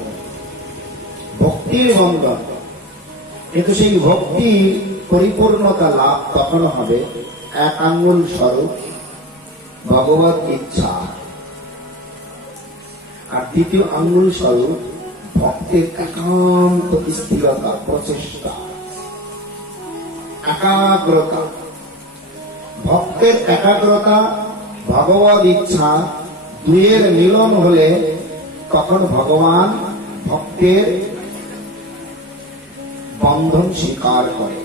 ভক্তির বন্ধন। কিন্তু সেই ভক্তি পরিপূর্ণতা লাভ তখন হবে এক আঙ্গুল স্বরূপ ভগবত ইচ্ছা, আর দ্বিতীয় আঙ্গুল স্বরূপ ভক্তের একান্ত স্থিরতা, প্রচেষ্টা, একাগ্রতা। ভক্তের একাগ্রতা, ভগবত ইচ্ছা দুয়ের মিলন হলে তখন ভগবান ভক্তের বন্ধন স্বীকার করে।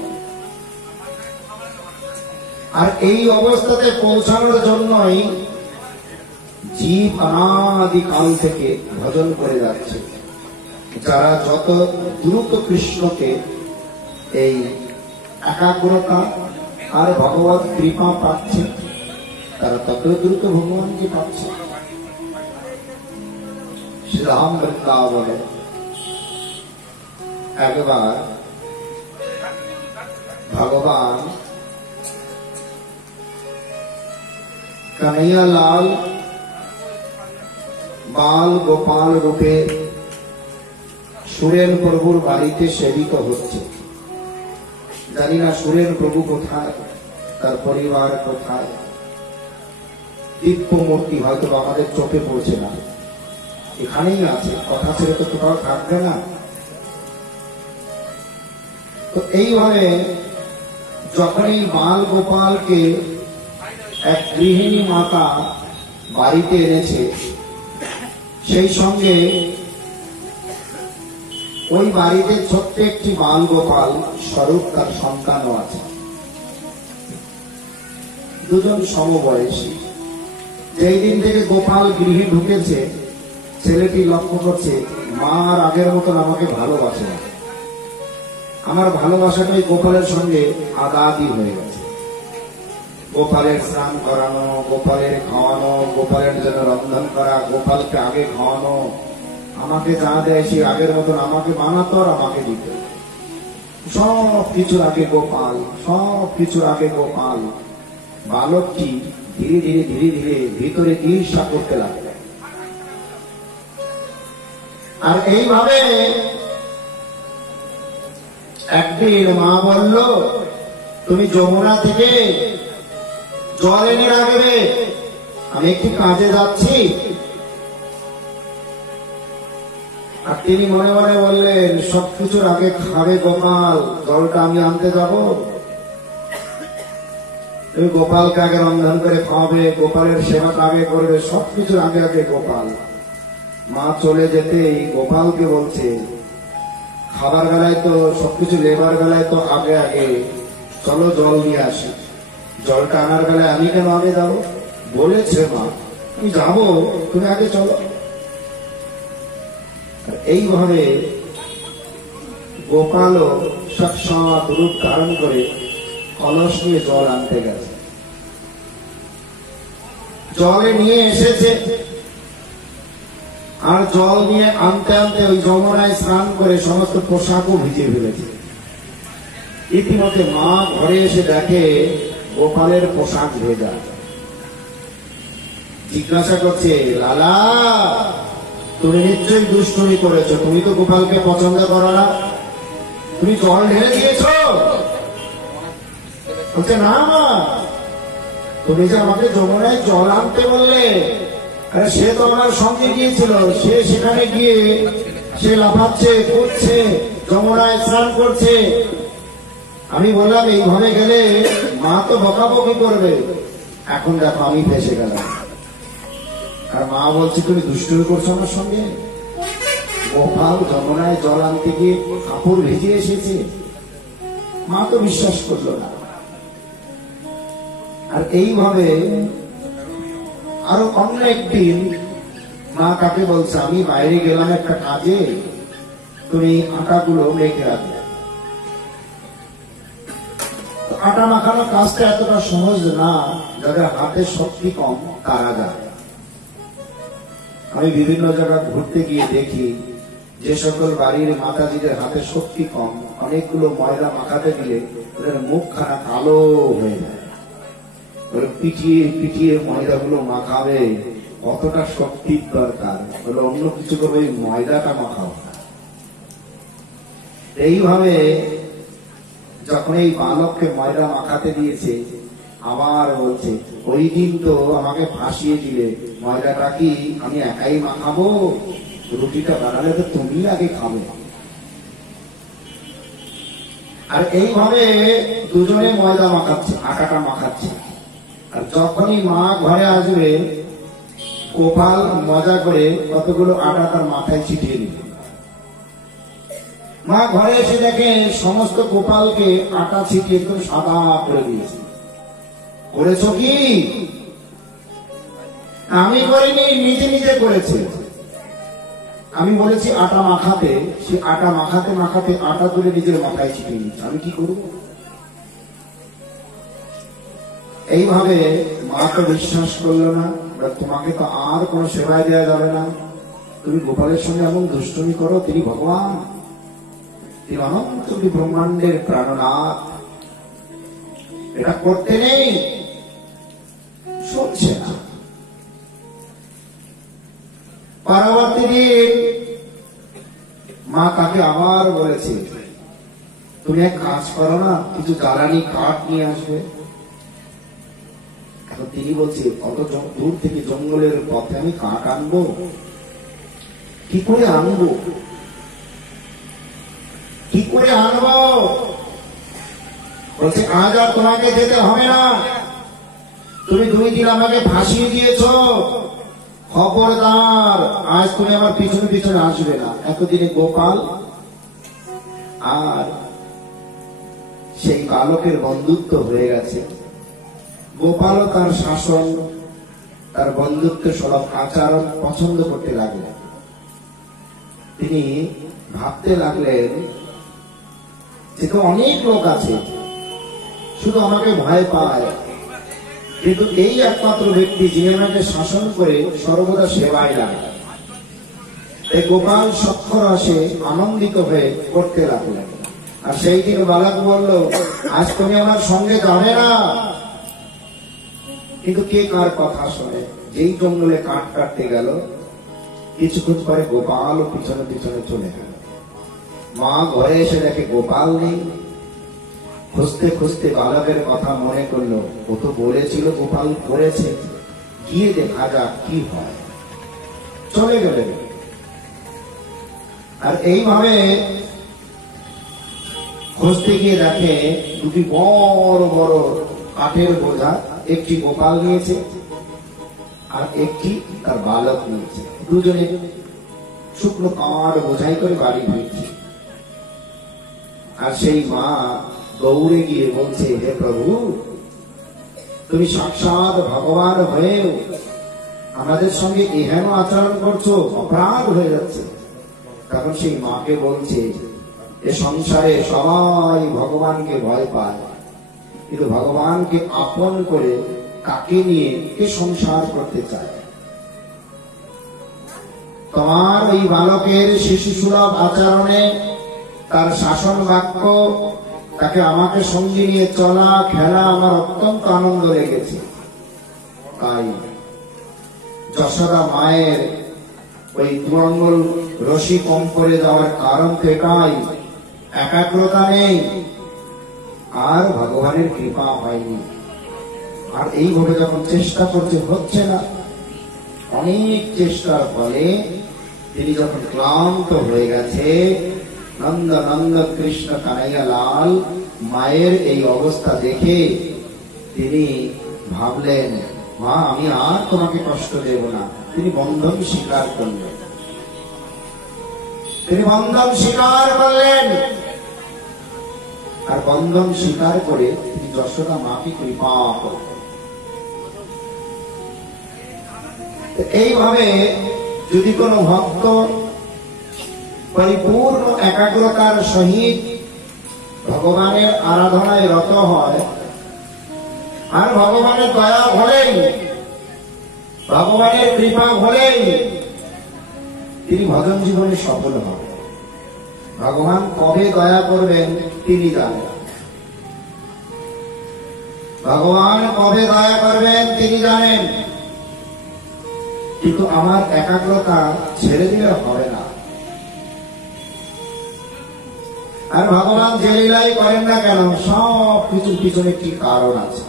আর এই অবস্থাতে পৌঁছানোর জন্যই জীব অনাদিকাল থেকে ভজন করে যাচ্ছে। যারা যত দ্রুত কৃষ্ণকে এই একাগ্রতা আর ভগবত কৃপা পাচ্ছে, তারা তত দ্রুত ভগবানকে পাচ্ছে। শ্রীরাম বৃন্দাবনে একবার ভগবান কনৈয়ালাল বাল গোপাল রূপে সুরেন প্রভুর বাড়িতে সেবিত হচ্ছে। জানি না সুরেন প্রভু কোথায়, তার পরিবার কোথায়, দিব্য মূর্তি হয়তো আমাদের চোখে পড়ছে না, এখানেই আছে, কথা ছেড়ে তো কোথাও থাকবে না। তো এইভাবে যখন এই বাল গোপালকে এক গৃহিণী মাতা বাড়িতে এনেছে, সেই সঙ্গে ওই বাড়িতে ছোট্ট একটি বাল গোপাল স্বরূপ তার সন্তানও আছে, দুজন সমবয়সী। যেই দিন থেকে গোপাল গৃহে ঢুকেছে, ছেলেটি লক্ষ্য করছে মার আগের মতন আমাকে ভালোবাসে না, আমার ভালোবাসাটাই গোপালের সঙ্গে আদাদি হয়ে গেছে। গোপালের স্নান করানো, গোপালের খাওয়ানো, গোপালের জন্য রন্ধন করা, গোপালকে আগে খাওয়ানো, আমাকে যা দেয় সে আগের মতন আমাকে বানাতো আর আমাকে দিত। সব কিছুর আগে গোপাল, সব কিছুর আগে গোপাল। বালকটি ধীরে ধীরে ধীরে ধীরে ভিতরে ঈর্ষা করতে লাগলো। আর এইভাবে একদিন মা বলল, তুমি যমুনা থেকে জল এনে রাখবে, আমি একটু কাজে যাচ্ছি। আর তিনি মনে মনে বললেন, সবকিছুর আগে খাবে গোপাল, জলটা আমি আনতে যাব। তুমি গোপালকে আগে রন্ধন করে খাওয়াবে, গোপালের সেবাটা আগে করবে, সবকিছুর আগে আগে গোপাল। মা চলে যেতেই গোপালকে বলছে, খাবার বেলায় তো সবকিছু লেবার বেলায় তো আগে আগে চলো জল নিয়ে আসি, জলটা আনার বেলায় আমি কেন আগে যাবো? বলেছে মা আমি যাবো, তুমি আগে চলো। এইভাবে গোপালও সৎসংগ রূপ ধারণ করে কলস নিয়ে জল আনতে গেছে। জলে নিয়ে এসেছে, আর জল নিয়ে আনতে আনতে ওই যমুনায় স্নান করে সমস্ত পোশাকও ভিজিয়ে ফেলেছে। ইতিমধ্যে মা ঘরে এসে দেখে গোপালের পোশাক ভেজা। জিজ্ঞাসা করছে, লালা তুমি নিশ্চয়ই দুষ্টুমি করেছো, তুমি তো গোপালকে পছন্দ করো না, তুমি জল ঢেলে দিয়েছ? বলছে, না মা, তুমি যে আমাকে যমুনায় জল আনতে বললে, আরে সে তো আমার সঙ্গে গিয়েছিল, সে সেখানে গিয়ে সে লাফাচ্ছে করছে, যমুনায় স্নান করছে। আমি বললাম এইভাবে গেলে মা তো বকাবকি করবে, এখন দেখো আমি ফেসে গেলাম। আর মা বলছে, তুমি দুষ্টুমি করছো আমার সঙ্গে? গোপাল যমুনায় জল আনতে গিয়ে কাপড় ভেজে এসেছে। মা তো বিশ্বাস করলো না। আর এইভাবে আরো অন্য একদিন মা কাকে বলছে, আমি বাইরে গেলাম একটা কাজে, তুমি আটাগুলো মেখে রাখবে। আটা মাখানোর কাজটা এতটা সহজ না, যাদের হাতের শক্তি কম তারা যায়। আমি বিভিন্ন জায়গা ঘুরতে গিয়ে দেখি যে সকল বাড়ির মাতাজিদের হাতে শক্তি কম, অনেকগুলো ময়দা মাখাতে দিলে ওদের মুখখানা কালো হয়ে যায়। পিটিয়ে পিটিয়ে ময়দাগুলো মাখাবে, কতটা শক্তির দরকার, বলে অন্য কিছু করে ওই ময়দাটা মাখাও। এইভাবে যখন এই বালককে ময়দা মাখাতে দিয়েছে, আবার বলছে, ওই দিন তো আমাকে ফাঁসিয়ে দিলে, ময়দাটা কি আমি একাই মাখাবো? রুটিটা বানালে তো তুমি আগে খাবে। আর এইভাবে দুজনে ময়দা মাখাচ্ছে, আটাটা মাখাচ্ছে। আর যখনই মা ঘরে আসবে, গোপাল মজা করে কতগুলো আটা তার মাথায় ছিটিয়ে দিল। মা ঘরে এসে দেখে সমস্ত গোপালকে আটা ছিটিয়ে একদম সাদা করে দিয়েছে। করেছ কি? আমি করিনি, নিজে নিজে করেছে। আমি বলেছি আটা মাখাতে, সে আটা মাখাতে মাখাতে আটা তুলে নিজের মাথায় ছিটিয়ে নিচ্ছে। আমি কি করব? এইভাবে মা তো বিশ্বাস করলো না, তোমাকে তো আর কোন সেবায় দেওয়া যাবে না, তুমি গোপালের সঙ্গে এমন দুষ্টুমি করো, তিনি ভগবান, তিনি অনন্ত ব্রহ্মাণ্ডের প্রাণনাথ, এটা করতে নেই। শুনছে না। পরবর্তী দিন মা তাকে আবার বলেছে, তুমি এক কাজ করো না, কিছু জ্বালানি কাঠ নিয়ে আসবে। এখন তিনি বলছে, অত দূর থেকে জঙ্গলের পথে আমি কাঠ আনবো, কি করে আনবো, কি করে আনবো? বলছে, আজ আর তোমাকে যেতে হবে না, তুমি 2 দিন আমাকে ফাঁসিয়ে দিয়েছ, খবরদার আজ তুমি আমার পিছনে পিছনে আসবে না। এতদিনে গোপাল আর সেই বালকের বন্ধুত্ব হয়ে গেছে। গোপালও তার শাসন, তার বন্ধুত্ব স্বভাব আচরণ পছন্দ করতে লাগলেন। তিনি ভাবতে লাগলেন যে অনেক লোক আছে শুধু আমাকে ভয় পায়, কিন্তু এই একমাত্র ব্যক্তি যিনি আমাকে শাসন করে সর্বদা সেবায় লাগে। এই গোপাল সক্ষর আসে আনন্দিত হয়ে করতে লাগলেন। আর সেই দিন বালক বলল, আজ তুমি আমার সঙ্গে যাবে না। কিন্তু কে কার কথা শোনে? যেই জঙ্গলে কাঠ কাটতে গেল, কিছুক্ষণ পরে গোপাল পিছনে পিছনে চলে গেল। মা ঘরে এসে দেখে গোপাল নেই। খুঁজতে খুঁজতে বালকের কথা মনে করলো, ও তো বলেছিল গোপাল করেছে, গিয়ে দেখা যাক কি হয়। চলে গেলেন। আর এইভাবে খুঁজতে গিয়ে দেখে 2টি বড় বড় কাঠের বোঝা, একটি গোপাল নিয়েছে আর একটি তার বালক নিয়েছে। দুজনে শুকনো কাঠ বোঝাই করে বাড়ি ফিরছে। আর সেই মা দৌড়ে গিয়ে বলছে, হে প্রভু, তুমি সাক্ষাৎ ভগবান হয়েও আমাদের সঙ্গে এহেন আচরণ করছো, অপরাধ হয়ে যাচ্ছে। তখন সেই মাকে বলছে, এ সংসারে সবাই ভগবানকে ভয় পায়, কিন্তু ভগবানকে আপন করে কাকে নিয়ে কে সংসার করতে চায়? তোমার ওই বালকের শিশু সুলভ আচরণে, তার শাসন বাক্য, তাকে আমাকে সঙ্গে নিয়ে চলা খেলা আমার অত্যন্ত আনন্দ লেগেছে। তাই যশোদা মায়ের ওই তুরঙ্গল রশি কম করে যাওয়ার কারণ তো এটাই, একাগ্রতা নেই আর ভগবানের কৃপা হয়নি। আর এইভাবে যখন চেষ্টা করছে, হচ্ছে না। অনেক চেষ্টার ফলে তিনি যখন ক্লান্ত হয়ে গেছে, নন্দ নন্দ কৃষ্ণ কানাইয়া লাল মায়ের এই অবস্থা দেখে তিনি ভাবলেন, মা, আমি আর তোমাকে কষ্ট দেব না। তিনি বন্ধন স্বীকার করলেন। তিনি বন্ধন স্বীকার করলেন, আর বন্ধন স্বীকার করে তিনি যশোদা মাকে কৃপা করলেন। এইভাবে যদি কোন ভক্ত পরিপূর্ণ একাগ্রতার সহিত ভগবানের আরাধনায় রত হয়, আর ভগবানের দয়া হলেই, ভগবানের কৃপা হলেই তিনি ভজন জীবনে সফল হবেন। ভগবান কবে দয়া করবেন তিনি জানেন, ভগবান কবে দয়া করবেন তিনি জানেন, কিন্তু আমার একাগ্রতা ছেড়ে দিলে হবে না। আর ভগবান যে লীলাই করেন না কেন, সব কিছুর পিছনে একটি কারণ আছে।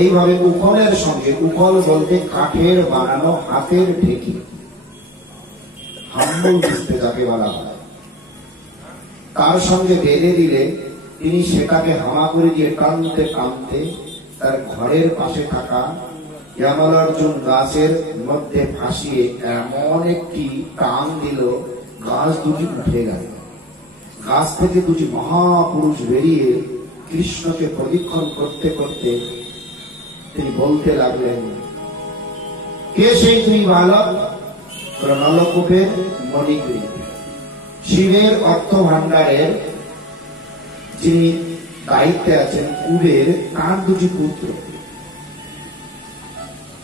এইভাবে উখলের সঙ্গে, উখল বলতে কাঠের বানানো হাতের ঢেকি, হাম্বল বুঝতে যাকে বলা হয়, তার সঙ্গে বেঁধে দিলে তিনি সেটাকে হামা করে দিয়ে টানতে টানতে তার ঘরের পাশে থাকা যমলার্জুন গাছের মধ্যে ফাঁসিয়ে এমন একটি টান দিল, গাছ দুটি উঠে গেল। গাছ থেকে দুটি মহাপুরুষ বেরিয়ে কৃষ্ণকে প্রদক্ষিণ করতে করতে তিনি বলতে লাগলেন, কে সেই দুই বালক? নলকূপের মণিগ্রী, শিবের অর্থ ভাণ্ডারের যিনি দায়িত্বে আছেন, কুবের, তার দুটি পুত্র।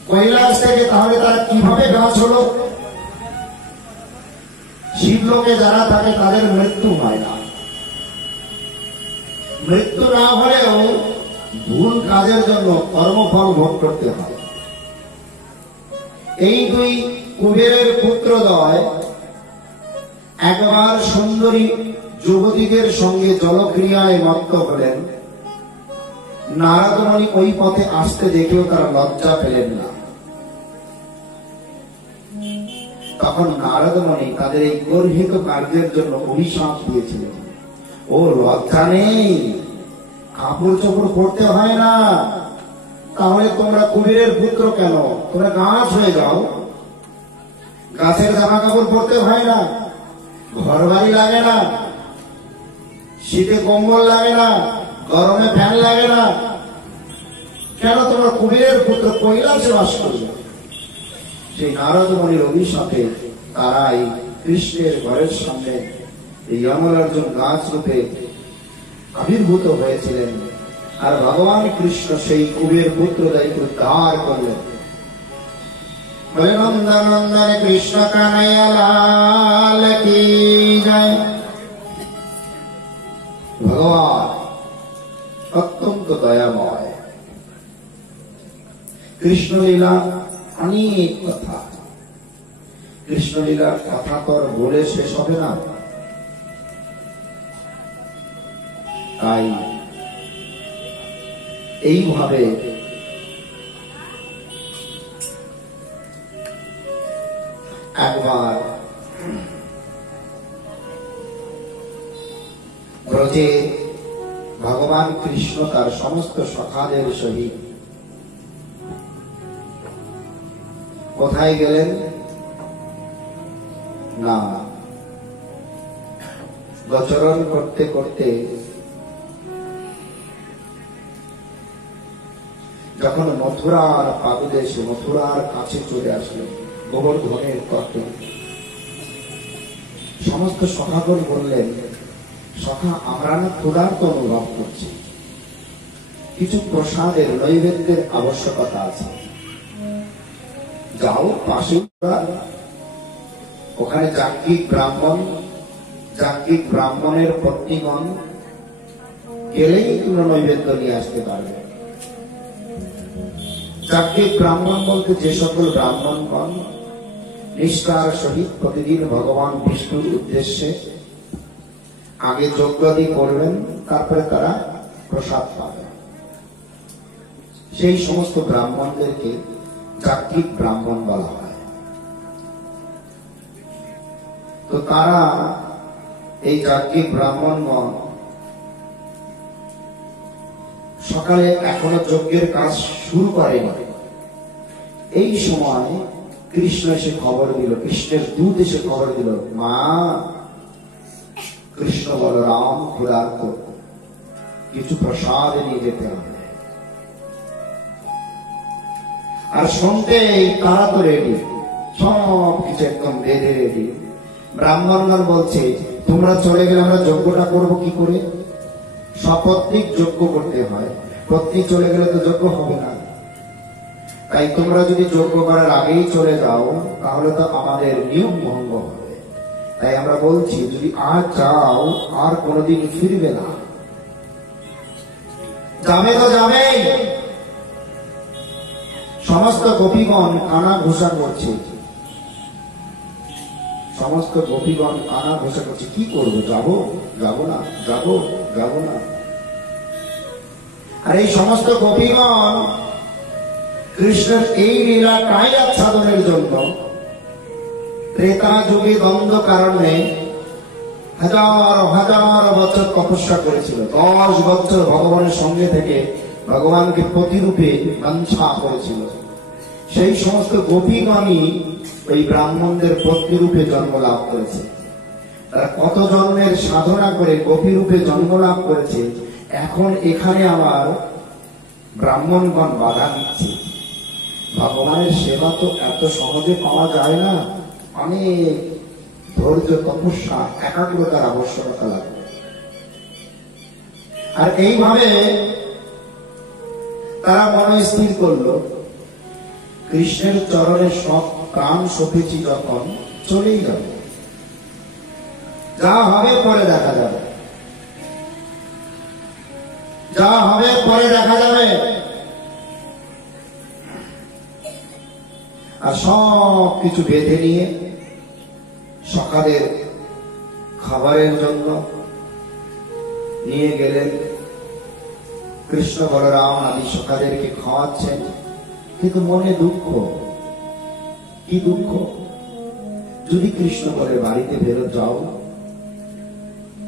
কৈলাস থেকে তাহলে তারা কিভাবে গাছ হলো? শিবলোকে যারা থাকে তাদের মৃত্যু হয় না। মৃত্যু না হলেও ভুল কাজের জন্য কর্মফল ভোগ করতে হয়। এই দুই কুবেরের পুত্রদ্বয় একবার সুন্দরী যুবতীদের সঙ্গে জলক্রিয়ায় মত্ত হলেন। নারদমণি ওই পথে আসতে দেখেও তারা লজ্জা পেলেন না। তখন নারদমণি তাদের এই গর্হিত কার্যের জন্য অভিশাপ দিয়েছিলেন, ও লজ্জা নেই, কাপড় চোপড় পরতে হয় না, তাহলে তোমরা কুবেরের পুত্র কেন? তোমরা গাছ হয়ে যাও, গাছের জামা কাপড় পরতে হয় না, ঘর বাড়ি লাগে না, শীতে কম্বল লাগে না, গরমে ফ্যান লাগে না, কেন তোমরা কুবেরের পুত্র কৈলাসে বাস করবে? সেই নারদমণির অভিশাপে তারাই কৃষ্ণের ঘরের সামনে এই যমলার্জুন গাছ রূপে আবির্ভূত হয়েছিলেন। আর ভগবান কৃষ্ণ সেই কুবের পুত্রদ্বয়কে উদ্ধার করলেন। বলে, নন্দন নন্দন কৃষ্ণ কানাইয়া লাল কি জয়। ভগবান অত্যন্ত দয়াময়। কৃষ্ণলীলা অনেক কথা, কৃষ্ণলীলার কথা তো আর বলে শেষ হবে না। তাই এইভাবে একবার ব্রজে ভগবান কৃষ্ণ তার সমস্ত সখাদের সহিত কোথায় গেলেন? না, গোচরণ করতে করতে যখন মথুরার পাদদেশে, মথুরার কাছে চলে আসলো গোবর্ধনের তটে, সমস্ত সখাগণ বললেন, সখা আমরা না ক্ষুধার্ত অনুভব করছি, কিছু প্রসাদের নৈবেদ্যের আবশ্যকতা আছে, যাও পাশে ওখানে যাজ্ঞিক ব্রাহ্মণের পত্নীগণ গেলেই তোমরা নৈবেদ্য নিয়ে আসতে পারবে। যাজ্ঞিক ব্রাহ্মণ বলতে যে সকল ব্রাহ্মণগণ নিষ্ঠার সহিত প্রতিদিন ভগবান বিষ্ণুর উদ্দেশ্যে আগে যজ্ঞাদি করবেন, তারপরে তারা প্রসাদ পাবেন, সেই সমস্ত ব্রাহ্মণদেরকে যাজ্ঞিক ব্রাহ্মণ বলা হয়। তো তারা এই যাজ্ঞিক ব্রাহ্মণগণ সকালে এখনো যজ্ঞের কাজ শুরু করেনি। এই সময় কৃষ্ণ এসে খবর দিল, কৃষ্ণের দূত এসে খবর দিল, মা কৃষ্ণ বলরাম ক্ষুধার্ত, কিছু প্রসাদ নিয়ে যেতে হবে। আর শুনতে তারা তো রেডি, সব কিছু একদম বেঁধে রেডি। ব্রাহ্মণগণ বলছে, তোমরা চলে গেলে আমরা যজ্ঞটা করবো কি করে? সপত্নিক যজ্ঞ করতে হয়, পত্নী চলে গেলে তো যজ্ঞ হবে না। তাই তোমরা যদি যজ্ঞ করার আগেই চলে যাও তাহলে তো আমাদের নিয়ম ভঙ্গ হবে। তাই আমরা বলছি, যদি আর যাও আর কোনোদিন ফিরবে না। যাবে তো যাবেই। সমস্ত গোপীগণ কানা ঘোষা করছে, সমস্ত গোপীগণ কানা ঘোষা করছে, কি করবো? যাবো, যাবো না, যাবো, যাবো না। আর এই সমস্ত গোপীগণ কৃষ্ণের এই লীলাটাই আচ্ছাদনের জন্য ত্রেতা যুগে দ্বন্দ্ব কারণে হাজার হাজার বছর তপস্যা করেছিল। 10 বছর ভগবানের সঙ্গে থেকে ভগবানকে প্রতিরূপে বাঞ্ছা করেছিল। সেই সমস্ত গোপীগণই ওই ব্রাহ্মণদের প্রতিরূপে জন্ম লাভ করেছে। তারা কত জন্মের সাধনা করে গোপীরূপে জন্ম লাভ করেছে। এখন এখানে আবার ব্রাহ্মণগণ বাধা দিচ্ছে। ভগবানের সেবা তো এত সহজে পাওয়া যায় না, অনেক ধৈর্য, তপস্যা, একাগ্রতার আবশ্যকতা লাগবে। আর এইভাবে তারা মনে স্থির করলো, কৃষ্ণের চরণে সব প্রাণ সপেছি যখন, চলেই যাবে, যা হবে পরে দেখা যাবে, যা হবে পরে দেখা যাবে। আর সব কিছু বেঁধে নিয়ে সকালের খাবারের জন্য নিয়ে গেলেন। কৃষ্ণ বলরাম আদি সকালেরকে খাওয়াচ্ছেন, কিন্তু মনে দুঃখ। কি দুঃখ? যদি কৃষ্ণ বলে বাড়িতে ফেরত যাও,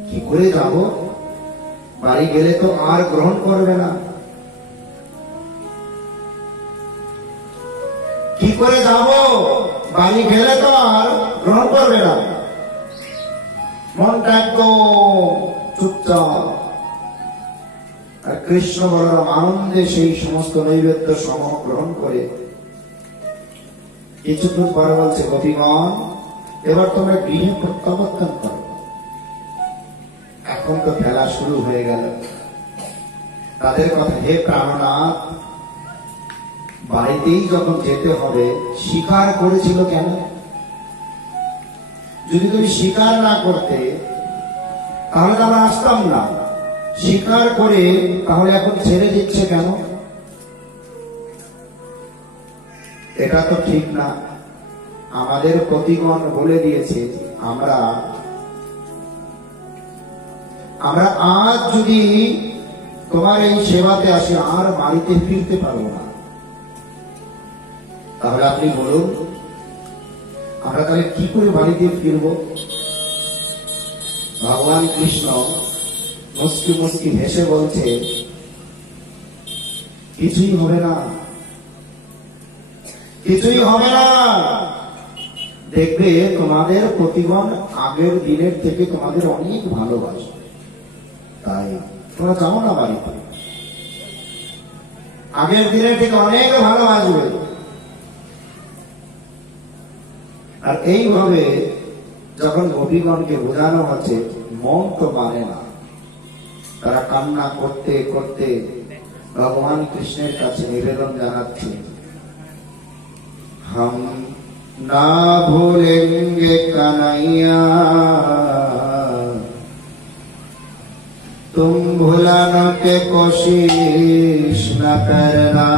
কি করে যাব? বাড়ি গেলে তো আর গ্রহণ করবে না, কি করে যাব? বাড়ি গেলে তো আর গ্রহণ করবে না। মনটা একদম চুপচাপ। আর কৃষ্ণ বলরাম আনন্দে সেই সমস্ত নৈবেদ্য সমূহ গ্রহণ করে কিছুক্ষণ পরে বলছে, গোপীগণ এবার তোমরা গৃহে প্রত্যাবর্তন করো। এখন তো খেলা শুরু হয়ে গেল। তাদের কথা, হে প্রাণনাথ, বাড়িতেই যখন যেতে হবে, স্বীকার করেছিল কেন? যদি তুমি স্বীকার না করতে তাহলে তো আমরা আসতাম না। স্বীকার করে তাহলে এখন ছেড়ে দিচ্ছে কেন? এটা তো ঠিক না। আমাদের প্রতিগণ বলে দিয়েছে, আমরা আজ যদি তোমার এই সেবাতে আসি আর বাড়িতে ফিরতে পারবো না। তাহলে আপনি বলুন, আমরা তাহলে কি করে বাড়িতে ফিরবো? ভগবান কৃষ্ণ মুস্কি মুস্কি হেসে বলছে, কিছুই হবে না, কিছুই হবে না। দেখবে তোমাদের প্রতিগণ আগের দিনের থেকে তোমাদের অনেক ভালোবাসে। তাই তোমরা চাও না বাড়িতে আগের দিনের থেকে অনেক ভালোবাসবে। আর এইভাবে যখন গোপীগণকে বোঝানো হচ্ছে, মন তো মানে না, তারা কান্না করতে করতে ভগবান কৃষ্ণের কাছে নিবেদন জানাচ্ছে, हम ना भूलेंगे कन्हैया तुम भुलाने के कोशिश न करना,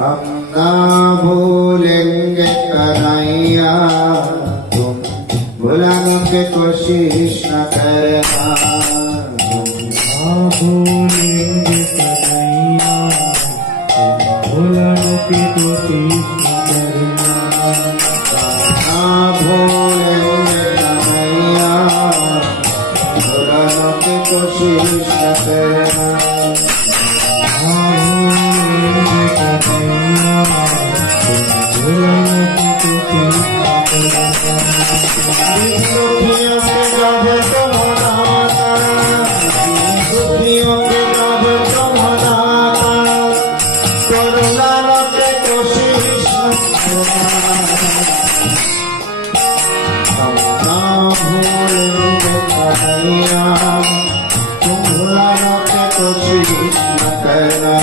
हम ना भूलेंगे कन्हैया तुम भुलाने के कोशिश न करना, भूलेंगे कन्हैया भुलाने की कोशिश न करना, भूलेंगे कन्हैया भुलाने की कोशिश न करना, भूलेंगे कन्हैया भुलाने की कोशिश न करना, दुखियों के जब तुम मनाता, दुखियों के जब तुम मनाता, करुणाने की कोशिश न करना, हम ना भूलेंगे कन्हैया तुम भुलाने की कोशिश न करना,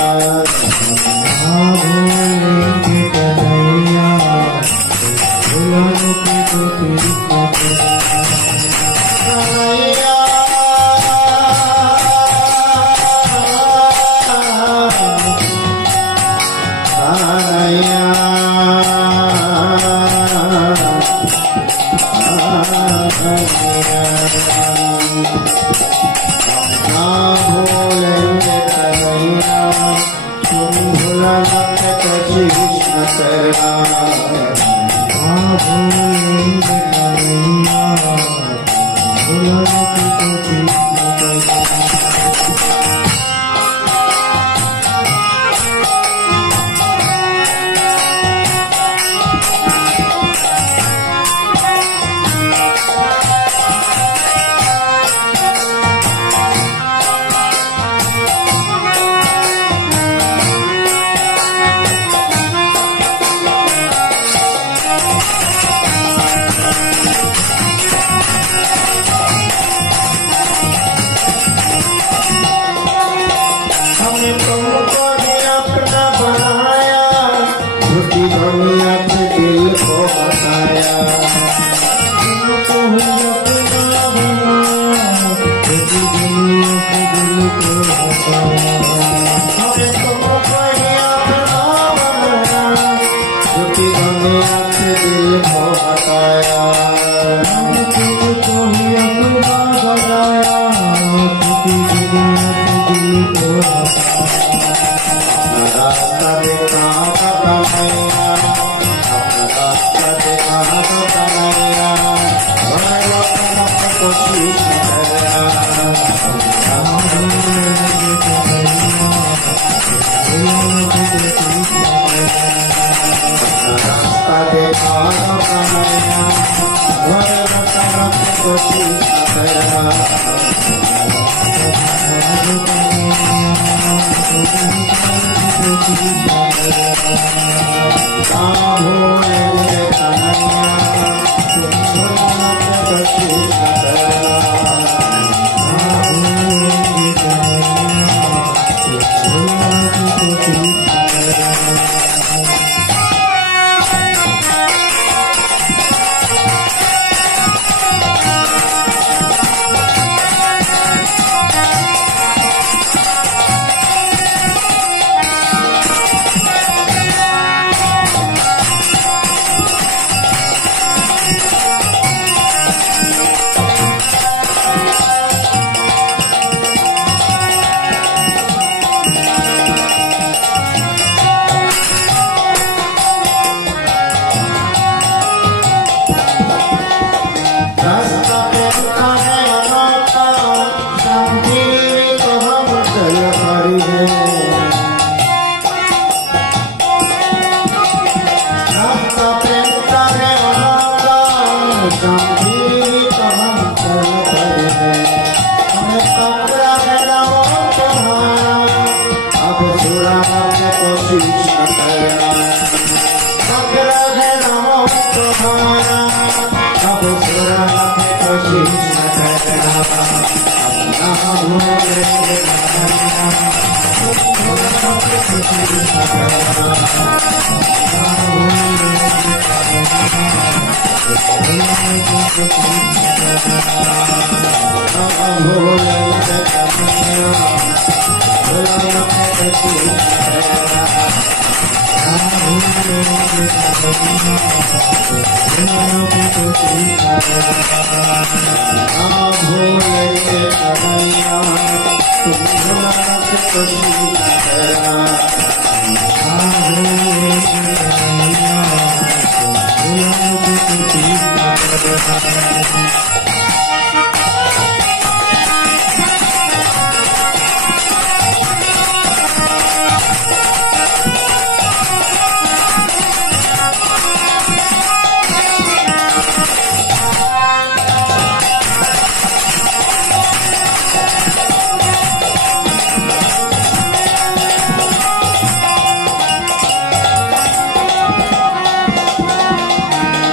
भूलेंगे कन्हैया भुलाने की कोशिश न करना, कन्हैया भूलेंगे कन्हैया तुम भुलाने की कोशिश न करना, भूलेंगे कन्हैया भुलाने की कोशिश न करना, हमने तुमको ही अपना बनाया, झूठी दुनिया से दिल को बताया, तुमको ही अपना बनाया, झूठी दुनिया से दिल को हटाया, हमने तुमको ही अपना बनाया, झूठी दुनिया से दिल को हटाया, तुमको ही अपना बनाया, झूठी दुनिया से दिल को हटाया, रास्ता देखा तो कन्हैया, अपना रास्ता देखा तो कन्हैया, भगवान की कोशिश न करना, भूलेंगे कन्हैया भुलाने की कोशिश न करना, रास्ता देखा तो कन्हैया, भगवान की कोशिश न करना, भूलेंगे कन्हैया तुम भुलाने की कोशिश न करना, भूलेंगे कन्हैया भुलाने की कोशिश न करना,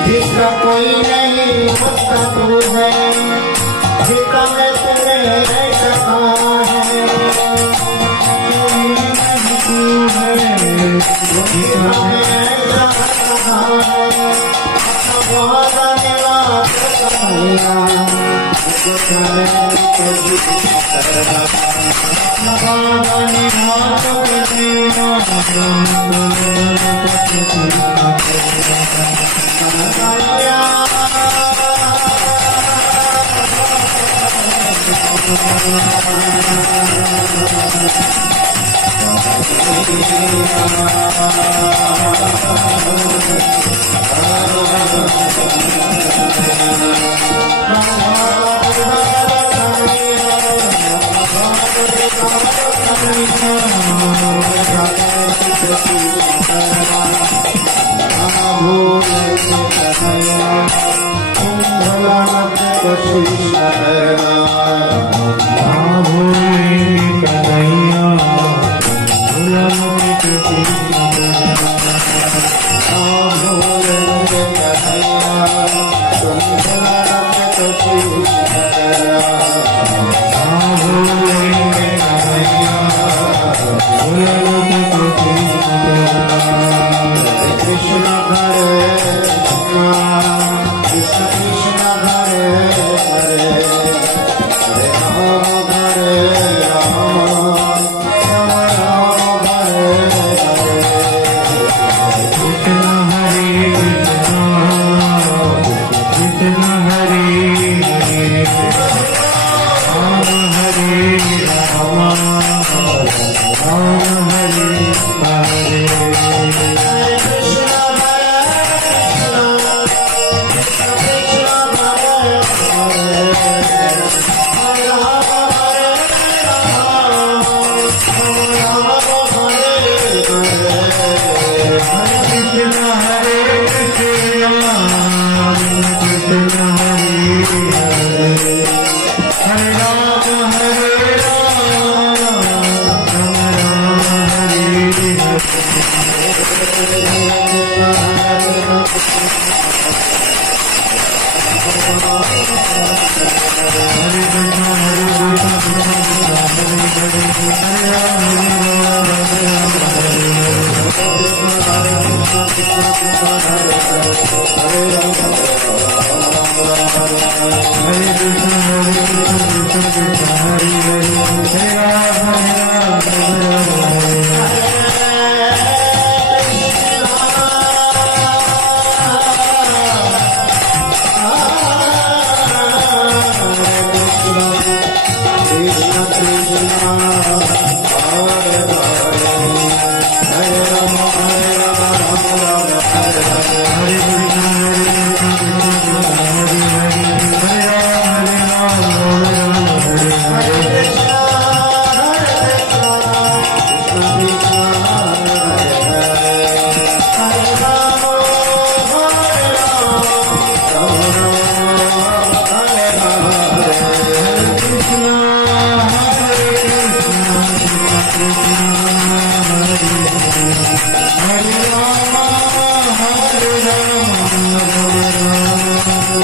जिसका कोई नहीं होता तू है, जिसका मैं तुम्हें रखा है, तू है, जिसका मैं रखा है, बहुत धन्यवाद कन्हैया,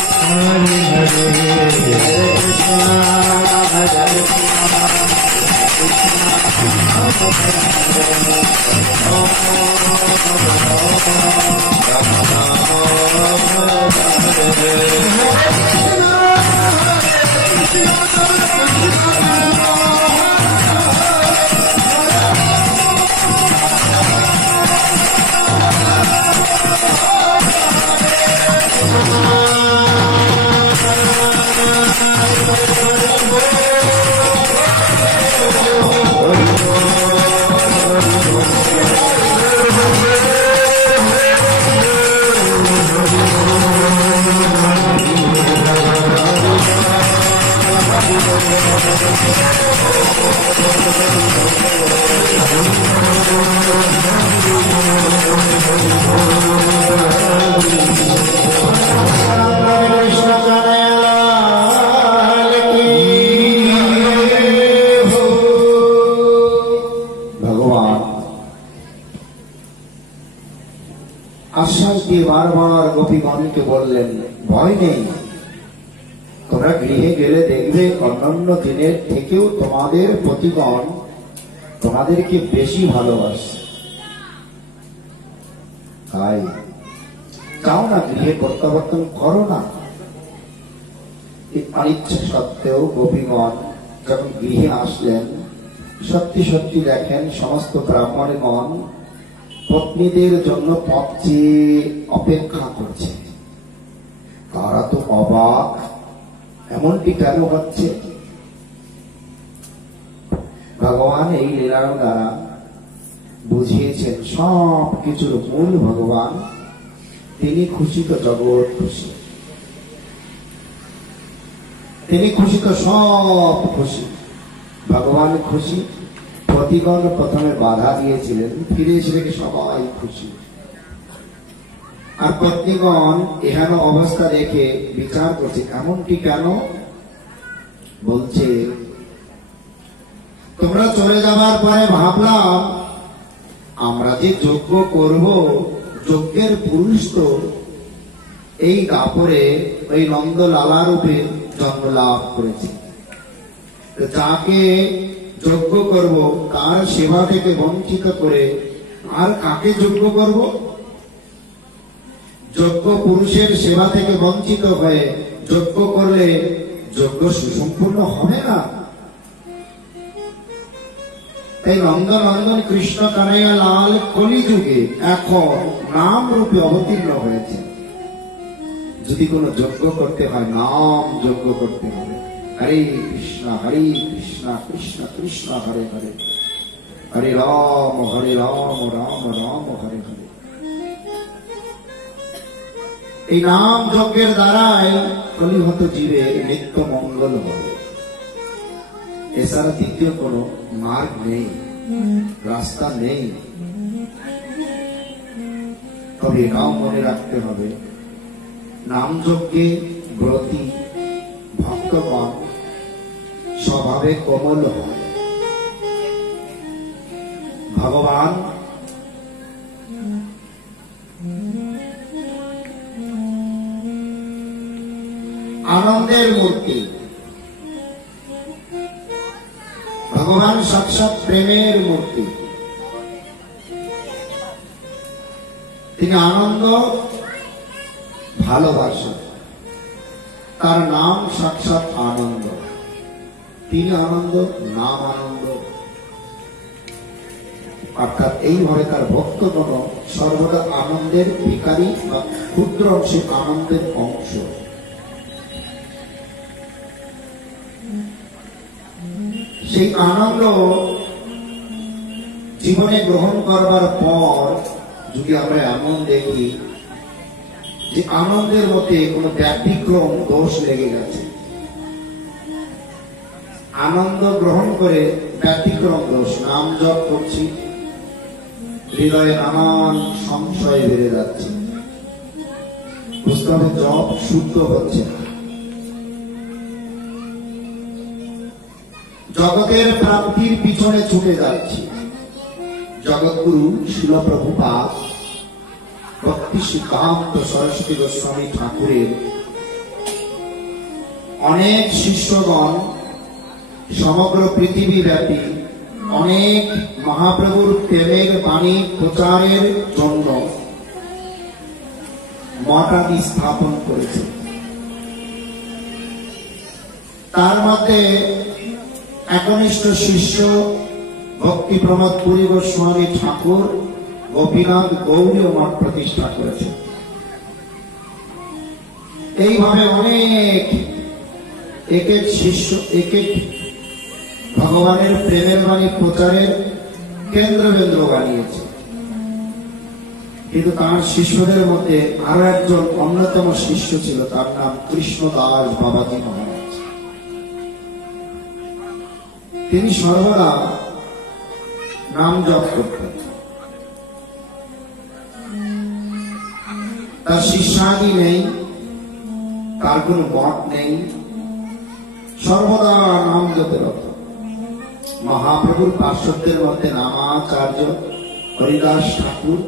Hare আশ্বাস দিয়ে বারবার গোপীগণকে বললেন, ভয় নেই, তোমরা গৃহে গেলে দেখবে অন্যান্য দিনের থেকেও তোমাদের পতিগণ তোমাদেরকে বেশি ভালোবাসে। তাই চাও না গৃহে প্রত্যাবর্তন করো না। অনিচ্ছা সত্ত্বেও গোপীগণ যখন গৃহে আসলেন, সত্যি সত্যি দেখেন সমস্ত ব্রাহ্মণগণ পত্নীদের জন্য পথ চেয়ে অপেক্ষা করছে। তারা তো অবাক, এমনটি কেন হচ্ছে? ভগবান এই লীলার দ্বারা বুঝিয়েছেন সব কিছুর মূল ভগবান, তিনি খুশি তো জগৎ খুশি, তিনি খুশি তো সব খুশি। ভগবান খুশি, পতিগণ প্রথমে বাধা দিয়েছিলেন, ফিরে এসে দেখে সবাই খুশি। আর পত্নীগণ এখানে অবস্থা দেখে বিচার করছে এমনটি কেন? বলছে, তোমরা চলে যাবার পরে ভাবলাম আমরা যে যজ্ঞ করব, যজ্ঞের পুরুষ তো এই কাপড়ে ওই নন্দলালা রূপে জন্ম লাভ করেছে। যাকে যজ্ঞ করব তার সেবা থেকে বঞ্চিত করে আর কাকে যজ্ঞ করব? যজ্ঞ পুরুষের সেবা থেকে বঞ্চিত হয়ে যজ্ঞ করলে যজ্ঞ সুসম্পূর্ণ হবে না। এই নন্দনন্দন কৃষ্ণ কানাইয়া লাল কলিযুগে এখন নাম রূপে অবতীর্ণ হয়েছে। যদি কোনো যজ্ঞ করতে হয় নাম যজ্ঞ করতে হবে। হরে কৃষ্ণ কৃষ্ণ কৃষ্ণ হরে হরে, হরে রাম রাম রাম হরে হরে। এই নাম যজ্ঞের দ্বারাই কলিহত জীবের নিত্য মঙ্গল হবে। এছাড়া দ্বিতীয় কোন মার্গ নেই, রাস্তা নেই। তবে এটাও মনে রাখতে হবে, নাম যজ্ঞে ব্রতী ভক্তগণ স্বভাবে কোমল হয়। ভগবান আনন্দের মূর্তি, ভগবান সাক্ষাৎ প্রেমের মূর্তি। তিনি আনন্দ ভালোবাসেন, তার নাম সাক্ষাৎ আনন্দ। তিনি আনন্দ, নাম আনন্দ। অর্থাৎ এইভাবে তার ভক্তগণ সর্বদা আনন্দের ভিখারী বা ক্ষুদ্র অংশে আনন্দের অংশ। সেই আনন্দ জীবনে গ্রহণ করবার পর যদি আমরা এমন দেখি যে আনন্দের মধ্যে কোনো ব্যতিক্রম দোষ লেগে গেছে, আনন্দ গ্রহণ করে ব্যতিক্রম দোষ, নাম জপ করছি, হৃদয়ে নানান সংশয় বেড়ে যাচ্ছে, বুঝতে হবে জপ শুদ্ধ হচ্ছে না। জগতের প্রাপ্তির পিছনে ছুটে যাচ্ছি। জগৎগুরু শিল প্রভুপাদ ভক্তি সিদ্ধান্ত সরস্বতী গোস্বামী ঠাকুরের অনেক শিষ্যগণ সমগ্র পৃথিবীব্যাপী অনেক মহাপ্রভুর প্রেমের বাণী প্রচারের জন্য মঠাদি স্থাপন করেছে। তার মধ্যে একনিষ্ঠ শিষ্য ভক্তি প্রমোদ পুরী গোস্বামী ঠাকুর গোপীনাথ গৌরীয় মঠ প্রতিষ্ঠা করেছে। এইভাবে অনেক এক এক শিষ্য এক এক ভগবানের প্রেমের বাণী প্রচারের কেন্দ্রবিন্দু বানিয়েছে। কিন্তু তার শিষ্যদের মধ্যে আরো একজন অন্যতম শিষ্য ছিল, তার নাম কৃষ্ণদাস বাবাজি মহারাজ। তিনি সর্বদা নাম জপ করতেন। তার শিষ্যাদি নেই, তার কোন মঠ নেই, সর্বদা নাম জপের রত। মহাপ্রভুর পার্শ্বদের মধ্যে নামাচার্য হরিদাস ঠাকুর,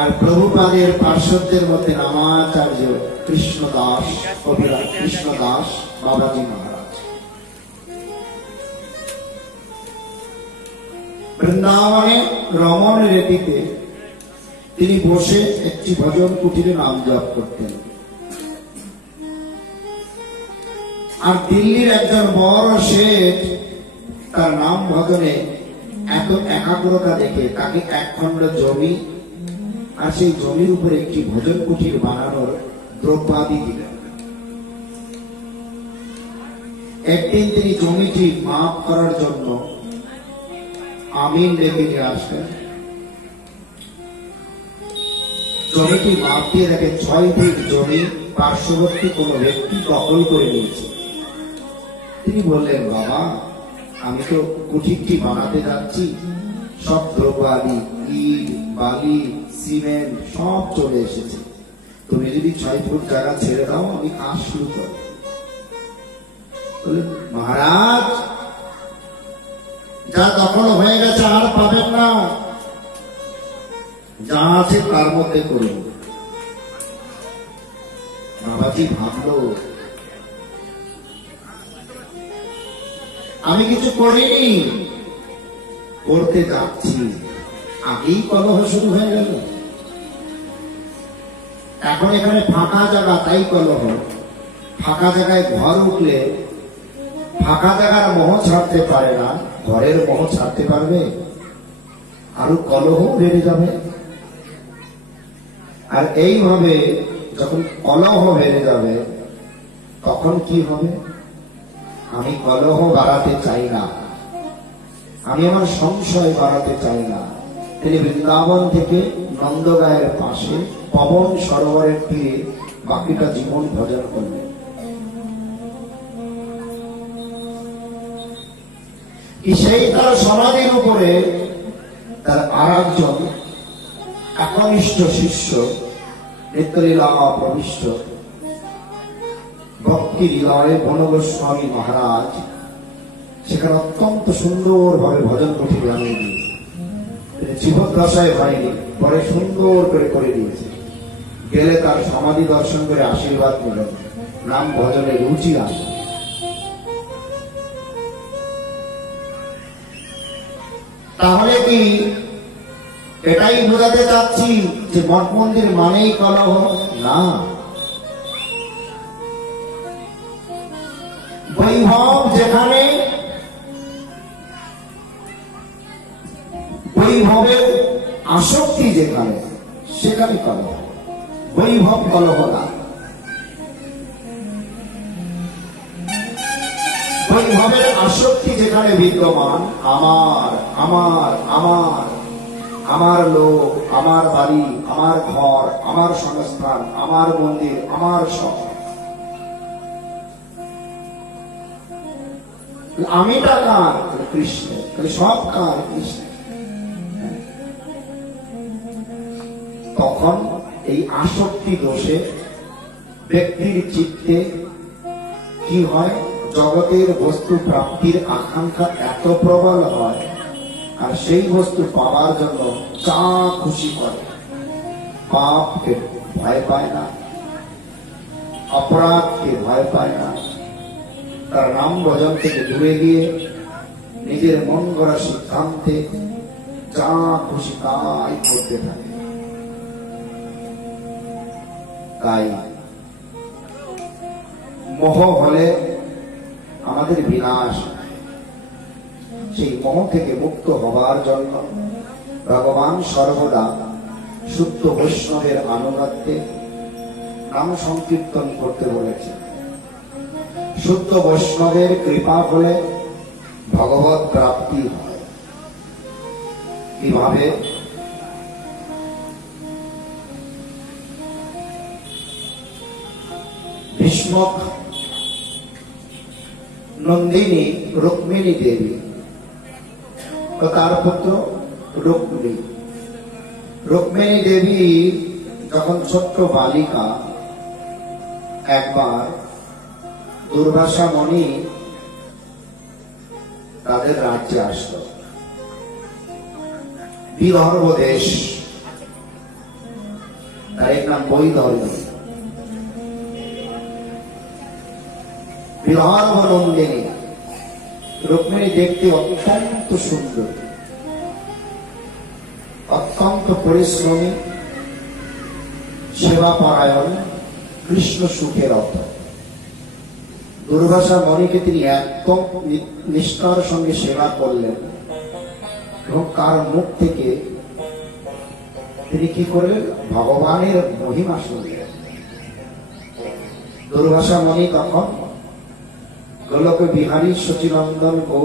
আর প্রভুপাদের পার্শ্বদের মধ্যে নামাচার্য কৃষ্ণদাস কবিরাজ কৃষ্ণদাস বাবাজি মহারাজ। বৃন্দাবনে রমণ রেতিতে তিনি বসে একটি ভজন কুটিরে নাম জপ করতেন। আর দিল্লির একজন বড় শেঠ তার নাম ভজনে এত একাগ্রতা দেখে তাকে এক খণ্ড জমি আর সেই জমির উপরে একটি ভজন কুটির বানানোর দ্রব্যাদি দিলেন। একদিন তিনি জমিটি মাপ করার জন্য আমিন ডেকে নিয়ে আসলেন। জমিটি মাপ দিয়ে দেখে 6 ফিট জমি পার্শ্ববর্তী কোন ব্যক্তি দখল করে নিয়েছে। তিনি বললেন, বাবা, আমি তো কুঠিরটি বানাতে যাচ্ছি, সব দ্রব্যাদি ইট বালি সিমেন্ট সব চলে এসেছে, তুমি যদি 6 ফুট জায়গা ছেড়ে দাও আমি কাজ শুরু করব। বললেন, মহারাজ, যা দখল হয়ে গেছে আর পাবেন না, যা আছে তার মধ্যে করুন। বাবাজি ভাবলো, আমি কিছু করিনি, করতে যাচ্ছি, আগেই কলহ শুরু হয়ে গেল। এখন এখানে ফাঁকা জায়গা, তাই কলহ। ফাঁকা জায়গায় ঘর উঠলে ফাঁকা জায়গার মোহ ছাড়তে পারে না, ঘরের মোহ ছাড়তে পারবে? আরো কলহ বেড়ে যাবে। আর এইভাবে যখন কলহ বেড়ে যাবে তখন কি হবে? আমি কলহ বাড়াতে চাই না, আমি আমার সংশয় বাড়াতে চাই না। তিনি বৃন্দাবন থেকে নন্দগাঁয়ের পাশে পবন সরোবরের তীরে বাকিটা জীবন ভজন করলেন। সেই তার সমাধির উপরে তার আর একজন একনিষ্ঠ শিষ্য নিত্যলীলা প্রবিষ্ট ভক্তি লীলায় বনগোস্বামী মহারাজ সেখানে অত্যন্ত সুন্দর ভাবে ভজন কুঠির বানিয়ে দিয়েছে। তিনি জীবদ্দশায় হয়নি, পরে সুন্দর করে দিয়েছে। গেলে তার সমাধি দর্শন করে আশীর্বাদ নিলেন, নাম ভজনে রুচি আসে। তাহলে কি এটাই বোঝাতে চাচ্ছি যে মঠ মন্দির মানেই কলহ? না, বৈভব যেখানে, বৈভবের আসক্তি যেখানে, সেখানে কলহ। বৈভব কলহ না, বৈভবের আসক্তি যেখানে বিদ্যমান, আমার আমার আমার আমার লোক, আমার বাড়ি, আমার ঘর, আমার সংস্থান, আমার মন্দির, আমার সব, আমিটা কার? কৃষ্ণ। সব কার? কৃষ্ণ। তখন এই আসক্তি দোষে ব্যক্তির চিত্তে কি হয়? জগতের বস্তু প্রাপ্তির আকাঙ্ক্ষা এত প্রবল হয়, আর সেই বস্তু পাওয়ার জন্য যা খুশি করে, পাপকে ভয় পায় না, অপরাধকে ভয় পায় না, তার নাম ভজন থেকে দূরে গিয়ে নিজের মন গড়া সিদ্ধান্তে যা খুশি তাই করতে থাকে। তাই মোহ হলে আমাদের বিনাশ। সেই মোহ থেকে মুক্ত হবার জন্য ভগবান সর্বদা শুদ্ধ বৈষ্ণবের আনুগত্যে নাম সংকীর্তন করতে বলেছেন। শুদ্ধ বৈষ্ণবের কৃপা হলে ভগবত প্রাপ্তি হয়। কিভাবে? ভীষ্মক নন্দিনী রুক্মিণী দেবী ও তার পুত্র রুক্মিণী। রুক্মিণী দেবী যখন ছোট্ট বালিকা, একবার দুর্বাসা মুনি তাদের রাজ্যে আসলো। বিদর্ভ দেশ, তার নাম বৈদর্ভ। বিদর্ভ নন্দিনী রুক্মিণী দেখতে অত্যন্ত সুন্দর, অত্যন্ত পরিশ্রমী, সেবাপরায়ণ, কৃষ্ণ সুখের অর্থ। দুর্বাসা মুনিকে তিনি একদম নিষ্ঠার সঙ্গে সেবা করলেন এবং কার মুখ থেকে তিনি কি করলেন? ভগবানের মহিমা শুনলেন। দুর্বাসা মুনি তখন গোলক বিহারী সচিনন্দন ও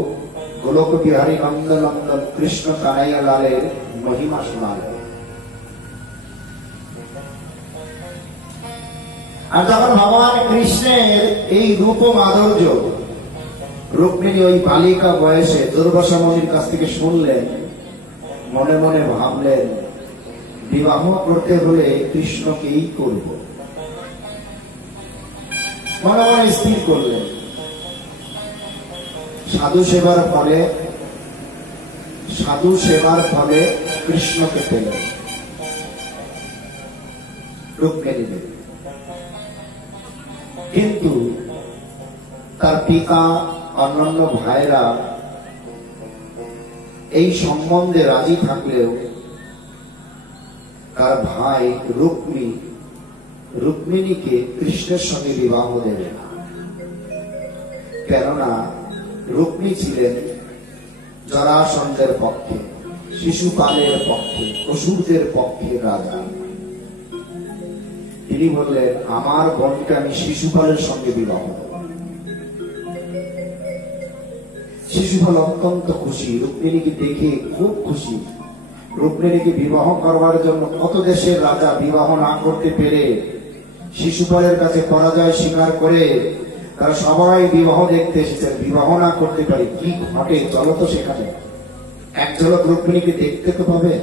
গোলক বিহারী নন্দনন্দন কৃষ্ণ কানাইয়া লালের মহিমা শোনালেন। আর যখন ভগবান কৃষ্ণের এই রূপ মাধুর্য রুক্মিণী ওই বালিকা বয়সে দুর্বাসা মুনির কাছ থেকে শুনলেন, মনে মনে ভাবলেন বিবাহ করতে হলে কৃষ্ণকেই করব। মনে মনে স্থির করলেন। সাধু সেবার ফলে কৃষ্ণকে পেলেন রুক্মিণী দেবী। কিন্তু তার পিতা, অন্যান্য ভাইরা এই সম্বন্ধে রাজি থাকলেও তার ভাই রুক্মিণীকে কৃষ্ণের সঙ্গে বিবাহ দেবে না। কেননা রুক্মিণী ছিলেন জরাসন্ধের পক্ষে, শিশুপালের পক্ষে, অসুরদের পক্ষে রাজা। তিনি বললেন, আমার বোনকে আমি শিশুপালের সঙ্গে বিবাহ দেব। শিশুপাল অত্যন্ত খুশি, রুক্মিণীকে দেখে খুব খুশি। রুক্মিণীকে বিবাহ করবার জন্য কত দেশের রাজা বিবাহ না করতে পেরে শিশুপালের কাছে পরাজয় স্বীকার করে তারা সবাই বিবাহ দেখতে এসেছেন। বিবাহ না করতে পারে, কি ঘটে চলো তো সেখানে, এক ঝলক রুক্মিণীকে দেখতে তো পাবে।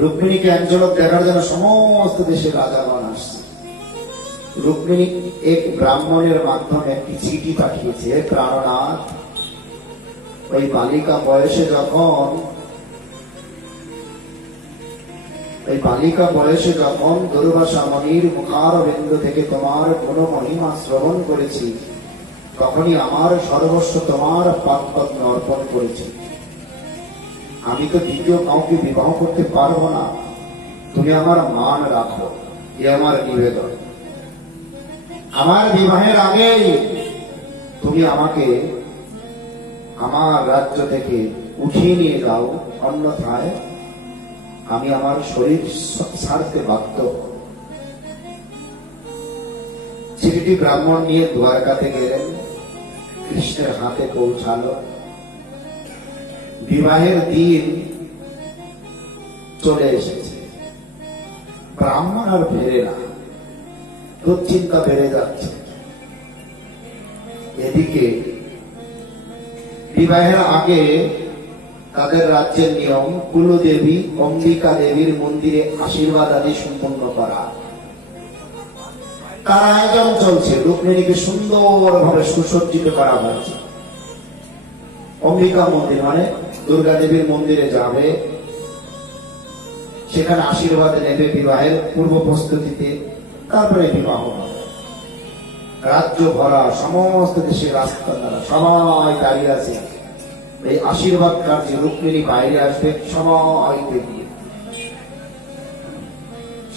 রুক্মিণীকে এক ঝলক দেখার জন্য সমস্ত দেশের রাজাগণ আসছে। রুক্মিণী এক ব্রাহ্মণের মাধ্যমে একটি চিঠি পাঠিয়েছে, প্রাণনাথ, ওই বালিকা বয়সে যখন দুর্বাসা মুনির মুখারবিন্দ থেকে তোমার কোন মহিমা শ্রবণ করেছি, তখনই আমার সর্বস্ব তোমার পাদপদ্মে অর্পণ করেছি। আমি তো দ্বিতীয় কাউকে বিবাহ করতে পারবো না, তুমি আমার মান রাখো, এ আমার নিবেদন। আমার বিবাহের আগেই তুমি আমাকে আমার রাজ্য থেকে উঠিয়ে নিয়ে যাও, অন্যথায় আমি আমার শরীর ছাড়তে বাধ্য। চিঠিটি ব্রাহ্মণ নিয়ে দ্বারকাতে গেলেন, কৃষ্ণের হাতে পৌঁছালো। বিবাহের দিন চলে এসেছে, ব্রাহ্মণ আর ফেরে না, দুশ্চিন্তা বেড়ে যাচ্ছে। এদিকে বিবাহের আগে তাদের রাজ্যের নিয়ম কুলদেবী অম্বিকা দেবীর মন্দিরে আশীর্বাদ আদি সম্পন্ন করা, তার আয়োজন চলছে। রুক্মিণীকে সুন্দরভাবে সুসজ্জিত করা হয়েছে। অম্বিকা মন্দির মানে দুর্গা দেবীর মন্দিরে যাবে, সেখানে আশীর্বাদ নেবে বিবাহের পূর্ব প্রস্তুতিতে। তারপরে বিবাহ হবে। রাজ্য ভরা সমস্ত দেশের রাজকন্যারা সবাই দাঁড়িয়ে আছে, এই আশীর্বাদ কার্যে রুক্মিণী বাইরে আসবে, সবাই দেখবে,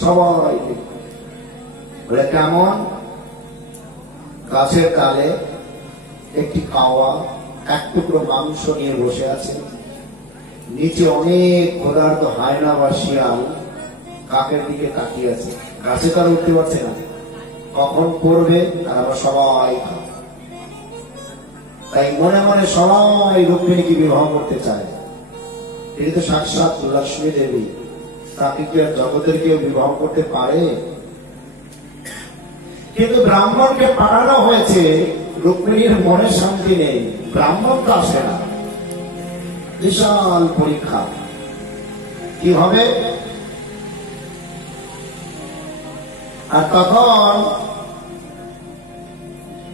সবাই দেখবে। বলে কেমন? গাছের ডালে একটি কাওয়া এক টুকরো মাংস নিয়ে বসে আছে, নিচে অনেক ক্ষুধার্ত হায়না বা শিয়াল কাকের দিকে তাকিয়ে আছে, গাছে তারা উঠতে পারছে না, কখন পড়বে আর আমরা সবাই খাবো। তাই মনে মনে সবাই রুক্মিণীকে বিবাহ করতে চায়। তিনি তো সাক্ষাৎ লক্ষ্মী দেবী, তাকে কি আর জগতের কেউ বিবাহ করতে পারে? কিন্তু ব্রাহ্মণকে পাঠানো হয়েছে, রুক্মিণীর মনে শান্তি নেই, ব্রাহ্মণ তো আসে না। বিশাল পরীক্ষা, কি হবে? আর তখন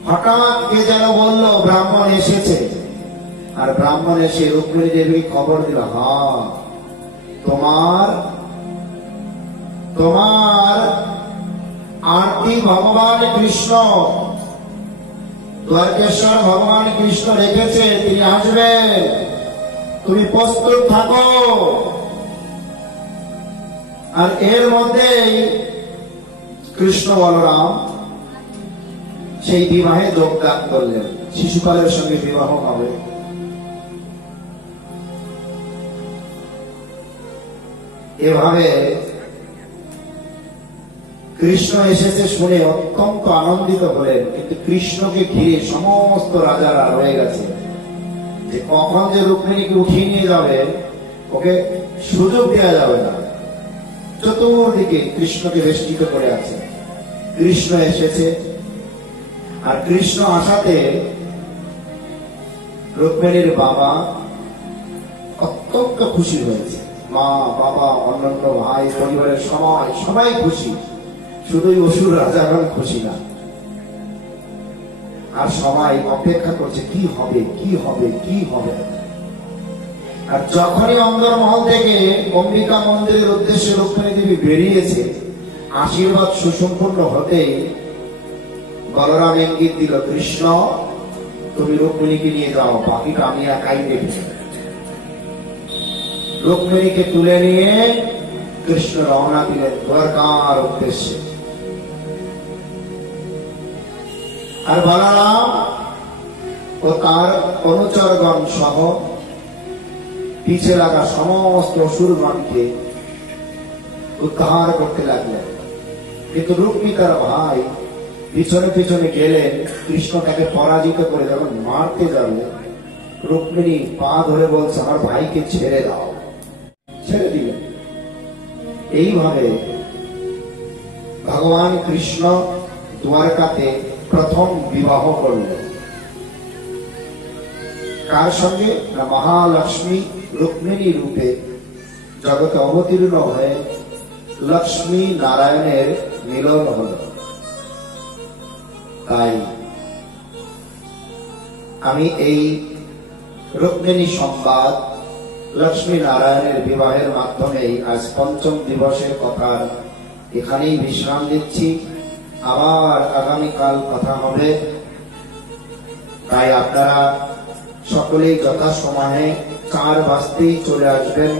হঠাৎ কে যেন বলল ব্রাহ্মণ এসেছে, আর ব্রাহ্মণ এসে রুক্মিণী দেবী খবর দিল, হ্যাঁ তোমার আরতি ভগবান কৃষ্ণ, দ্বারকেশ্বর ভগবান কৃষ্ণ রেখেছে, তিনি আসবেন, তুমি প্রস্তুত থাকো। আর এর মধ্যেই কৃষ্ণ বলরাম সেই বিবাহে যোগদান করলেন, শিশুপালের সঙ্গে বিবাহ হবে। এভাবে কৃষ্ণ এসেছে শুনে অত্যন্ত আনন্দিত হলেন, কিন্তু কৃষ্ণকে ঘিরে সমস্ত রাজারা রয়ে গেছে যে কখন যে রুক্মিণীকে উঠিয়ে নিয়ে যাবে, ওকে সুযোগ দেওয়া যাবে না। চতুর্দিকে কৃষ্ণকে বেষ্টিত করে আছে। কৃষ্ণ এসেছে, আর কৃষ্ণ আসাতে রুক্মিণীর বাবা অত্যন্ত খুশি হয়েছে, মা বাবা অন্যান্য ভাই পরিবারের সবাই খুশি, শুধুই অসুর রাজাগণ খুশি না। আর সবাই অপেক্ষা করছে কি হবে, কি হবে, কি হবে। আর যখনই অন্দরমহল থেকে অম্বিকা মন্দিরের উদ্দেশ্যে রুক্মিণী দেবী বেরিয়েছে, আশীর্বাদ সুসম্পন্ন হতে বলরাম ইঙ্গিত দিল, কৃষ্ণ তুমি রুক্মিণীকে নিয়ে যাও, বাকিটা আমি একাই দেখব। রুক্মিণীকে তুলে নিয়ে কৃষ্ণ রওনা দিলেন দ্বারকার উদ্দেশ্যে। আর বলরাম ও তার অনুচরগণ সহ পিছে লাগা সমস্ত অসুরগণকে উদ্ধার করতে লাগলেন। কিন্তু রুক্মিণী তার ভাই পিছনে পিছনে গেলেন, কৃষ্ণ তাকে পরাজিত করে যখন মারতে যাবে, রুক্মিণী পা ধরে বলছে, আমার ভাইকে ছেড়ে দাও, ছেড়ে দিলেন। এইভাবে ভগবান কৃষ্ণ দ্বারকাতে প্রথম বিবাহ করলেন। কার সঙ্গে? না মহালক্ষ্মী রুক্মিণী রূপে জগতে অবতীর্ণ হয়ে লক্ষ্মী নারায়ণের মিলন হল। তাই আমি এই রুক্মিণী সংবাদ লক্ষ্মী নারায়ণের বিবাহের মাধ্যমেই আজ পঞ্চম দিবসের কথার এখানেই বিশ্রাম দিচ্ছি। আবার আগামীকাল কথা হবে। তাই আপনারা সকলেই যথাসময়ে 4 বাজতেই চলে আসবেন।